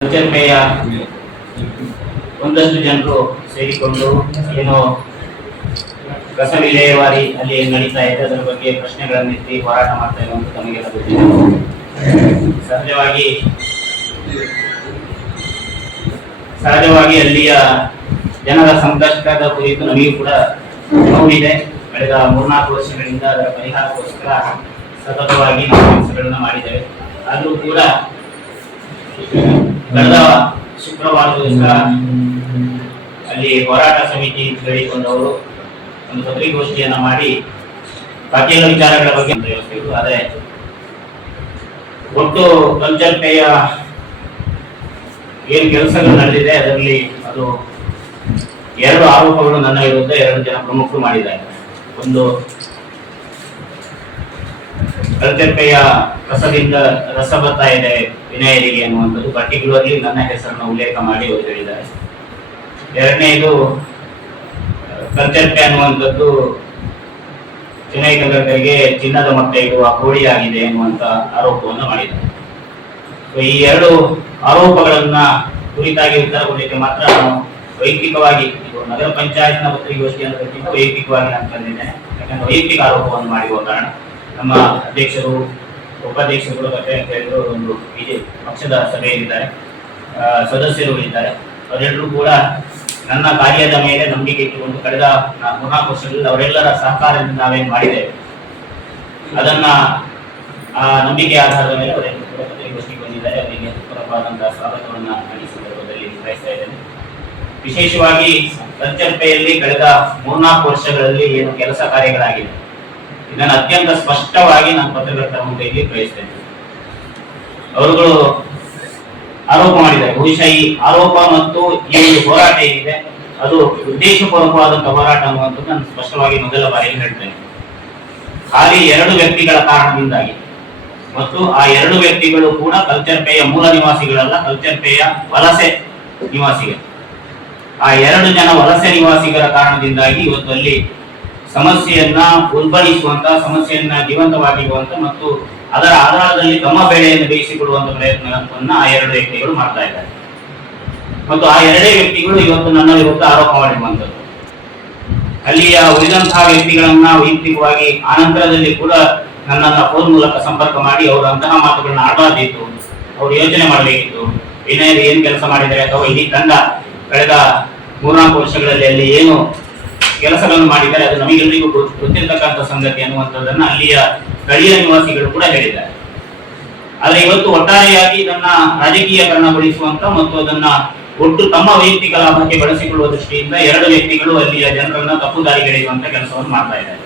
ಚರ್ಪೆಯ ಒಂದಷ್ಟು ಜನರು ಸೇರಿಕೊಂಡು ಏನೋ ಕಸ ವಿಲೇವಾರಿ ಅಲ್ಲಿ ನಡೀತಾ ಇದೆ, ಅದರ ಬಗ್ಗೆ ಪ್ರಶ್ನೆಗಳನ್ನೆತ್ತಿ ಹೋರಾಟ ಮಾಡ್ತಾ ಇರುವಂತ ತಮಗೆಲ್ಲ ಗೊತ್ತಿದೆ. ಸಹಜವಾಗಿ ಅಲ್ಲಿಯ ಜನರ ಸಂಕಷ್ಟದ ಕುರಿತು ನಮಗೆ ಕೂಡ ನೋವಿದೆ. ಕಳೆದ 3-4 ವರ್ಷಗಳಿಂದ ಅದರ ಪರಿಹಾರಕ್ಕೋಸ್ಕರ ಸತತವಾಗಿ ನಾವು ಕೆಲಸಗಳನ್ನ ಮಾಡಿದ್ದೇವೆ. ಆದರೂ ಕೂಡ ಕಳೆದ ಶುಕ್ರವಾರ ದಿವಸ ಅಲ್ಲಿ ಹೋರಾಟ ಸಮಿತಿ ಹೇಳಿಕೊಂಡವರು ಒಂದು ಪತ್ರಿಕಾಗೋಷ್ಠಿಯನ್ನ ಮಾಡಿ ಬಾಕಿಯ ವಿಚಾರಗಳ ಬಗ್ಗೆ ಯೋಚಿಸಬೇಕು. ಆದರೆ ಒಟ್ಟು ಕಲ್ಚರ್ಪೆಯ ಏನು ಕೆಲಸಗಳು ನಡೆದಿದೆ ಅದರಲ್ಲಿ ಅದು 2 ಆರೋಪಗಳು ನನ್ನ ವಿರುದ್ಧ 2 ಜನ ಪ್ರಮುಖರು ಮಾಡಿದ್ದಾರೆ. ಒಂದು, ಕಲ್ಚರ್ಪೆಯ ಕಸದಿಂದ ರಸ ಬರ್ತಾ ಇದೆ ವಿನಾಯರಿಗೆ ಅನ್ನುವಂಥದ್ದು ಪರ್ಟಿಕ್ಯುಲರ್ಲಿ ನನ್ನ ಹೆಸರನ್ನು ಉಲ್ಲೇಖ ಮಾಡಿ ಅವರು ಹೇಳಿದ್ದಾರೆ. ಎರಡನೇದು, ಕಲ್ಚರ್ಪೆ ಅನ್ನುವಂಥದ್ದು ಚೆನ್ನೈ ಕನ್ನಡಿಗರಿಗೆ ಚಿನ್ನದ ಮೊಟ್ಟೆ ಇಡುವ ಕೋಳಿಯಾಗಿದೆ ಎನ್ನುವಂತ ಆರೋಪವನ್ನು ಮಾಡಿದ್ದಾರೆ. ಈ 2 ಆರೋಪಗಳನ್ನ ಕುರಿತಾಗಿ ಉತ್ತರ ಕೊಡಲಿಕ್ಕೆ ಮಾತ್ರ ನಾನು ವೈಯಕ್ತಿಕವಾಗಿ ಇದು ನಗರ ಪಂಚಾಯತ್ನ ಪತ್ರಿಕಾಗೋಷ್ಠಿ ಅನ್ನೋದಕ್ಕಿಂತ ವೈಯಕ್ತಿಕವಾಗಿ ನಾನು ಬಂದಿದ್ದೇನೆ. ಯಾಕಂದ್ರೆ ವೈಯಕ್ತಿಕ ಆರೋಪವನ್ನು ಮಾಡಿರುವ ಕಾರಣ ನಮ್ಮ ಅಧ್ಯಕ್ಷರು, ಉಪಾಧ್ಯಕ್ಷರು ಕತೆ ಅಂತ ಹೇಳಿದ್ರು ಒಂದು ಬಿಜೆಪಿ ಪಕ್ಷದ ಸಭೆಯಲ್ಲಿದ್ದಾರೆ, ಸದಸ್ಯರು ಇದ್ದಾರೆ. ಅವರೆಲ್ಲರೂ ಕೂಡ ನನ್ನ ಕಾರ್ಯದ ಮೇಲೆ ನಂಬಿಕೆ ಇಟ್ಟುಕೊಂಡು ಕಳೆದ 4 ವರ್ಷಗಳಲ್ಲಿ ಅವರೆಲ್ಲರ ಸಹಕಾರದಿಂದ ನಾವೇನು ಮಾಡಿದ್ದೇವೆ ಅದನ್ನ ಆ ನಂಬಿಕೆ ಆಧಾರದ ಮೇಲೆ ಅವರೆಲ್ಲರೂ ಕೂಡ ಪತ್ರಿಕಾಗೋಷ್ಠಿಗೆ ಬಂದಿದ್ದಾರೆ. ಅವರಿಗೆ ಪರವಾದಂತಹ ಸ್ವಾಗತವನ್ನ ಈ ಸಂದರ್ಭದಲ್ಲಿ ಬಯಸ್ತಾ ಇದ್ದೇನೆ. ವಿಶೇಷವಾಗಿ ಕಲ್ಚರ್ಪೆಯಲ್ಲಿ ಕಳೆದ 3-4 ವರ್ಷಗಳಲ್ಲಿ ಏನು ಕೆಲಸ ಕಾರ್ಯಗಳಾಗಿದೆ ಇದನ್ನು ಅತ್ಯಂತ ಸ್ಪಷ್ಟವಾಗಿ ನಾನು ಪತ್ರಕರ್ತರ ಮುಂದೆ ಇಲ್ಲಿ ಬಯಸ್ತೇನೆ. ಅವರುಗಳು ಆರೋಪ ಮಾಡಿದ್ದಾರೆ. ಬಹುಶಃ ಈ ಆರೋಪ ಮತ್ತು ಈ ಹೋರಾಟ ಏನಿದೆ ಅದು ಉದ್ದೇಶಪೂರ್ವಕವಾದಂತಹ ಹೋರಾಟ ಅನ್ನುವಂಥದ್ದು ನಾನು ಸ್ಪಷ್ಟವಾಗಿ ಮೊದಲ ಬಾರಿಯಲ್ಲಿ ಹೇಳ್ತೇನೆ. ಖಾಲಿ 2 ವ್ಯಕ್ತಿಗಳ ಕಾರಣದಿಂದಾಗಿ, ಮತ್ತು ಆ 2 ವ್ಯಕ್ತಿಗಳು ಕೂಡ ಕಲ್ಚರ್ಪೆಯ ಮೂಲ ನಿವಾಸಿಗಳಲ್ಲ, ಕಲ್ಚರ್ಪೆಯ ವಲಸೆ ನಿವಾಸಿಗಳು. ಆ 2 ಜನ ವಲಸೆ ನಿವಾಸಿಗಳ ಕಾರಣದಿಂದಾಗಿ ಇವತ್ತು ಅಲ್ಲಿ ಸಮಸ್ಯೆಯನ್ನ ಉಲ್ಬಣಿಸುವಂತ, ಸಮಸ್ಯೆಯನ್ನ ಜೀವಂತವಾಗಿರುವಂತ ಮತ್ತು ಅದರ ಆಧಾರದಲ್ಲಿ ತಮ್ಮ ಬೆಳೆಯನ್ನು ಬೇಯಿಸಿಕೊಡುವಂತ ಪ್ರಯತ್ನವನ್ನ ಆ 2 ವ್ಯಕ್ತಿಗಳು ಮಾಡ್ತಾ ಇದ್ದಾರೆ. ಮತ್ತು ಆ 2 ವ್ಯಕ್ತಿಗಳು ಇವತ್ತು ನನ್ನ ವಿರುದ್ಧ ಆರೋಪ ಮಾಡಿರುವಂತದ್ದು. ಅಲ್ಲಿಯ ಉಳಿದಂತಹ ವ್ಯಕ್ತಿಗಳನ್ನ ವೈಯಕ್ತಿಕವಾಗಿ ಆನಂತರದಲ್ಲಿ ಕೂಡ ನನ್ನನ್ನ ಫೋನ್ ಮೂಲಕ ಸಂಪರ್ಕ ಮಾಡಿ ಅವರು ಅಂತಹ ಮಾತುಗಳನ್ನ ಆಡಬಾರ್ದಿತ್ತು, ಅವರು ಯೋಚನೆ ಮಾಡಬೇಕಿತ್ತು, ವಿನಯರು ಏನ್ ಕೆಲಸ ಮಾಡಿದ್ದಾರೆ ಅಥವಾ ಇಡೀ ತಂಡ ಕಳೆದ 3-4 ವರ್ಷಗಳಲ್ಲಿ ಅಲ್ಲಿ ಏನು ಕೆಲಸಗಳನ್ನು ಮಾಡಿದ್ದಾರೆ ಅದು ನಮಗೆಲ್ಲರಿಗೂ ಗೊತ್ತಿರತಕ್ಕಂಥ ಸಂಗತಿ ಅನ್ನುವಂಥದ್ದನ್ನ ಅಲ್ಲಿಯ ಸ್ಥಳೀಯ ನಿವಾಸಿಗಳು ಕೂಡ ಹೇಳಿದ್ದಾರೆ. ಆದ್ರೆ ಇವತ್ತು ಒಟ್ಟಾರೆಯಾಗಿ ಇದನ್ನ ರಾಜಕೀಯಕರಣಗೊಳಿಸುವಂತ ಮತ್ತು ಅದನ್ನ ಒಟ್ಟು ತಮ್ಮ ವೈಯಕ್ತಿಕ ಲಾಭಕ್ಕೆ ಬಳಸಿಕೊಳ್ಳುವ ದೃಷ್ಟಿಯಿಂದ 2 ವ್ಯಕ್ತಿಗಳು ಅಲ್ಲಿಯ ಜನರನ್ನ ತಪ್ಪು ದಾರಿಗೆಳೆಯುವಂತ ಕೆಲಸವನ್ನು ಮಾಡ್ತಾ ಇದ್ದಾರೆ.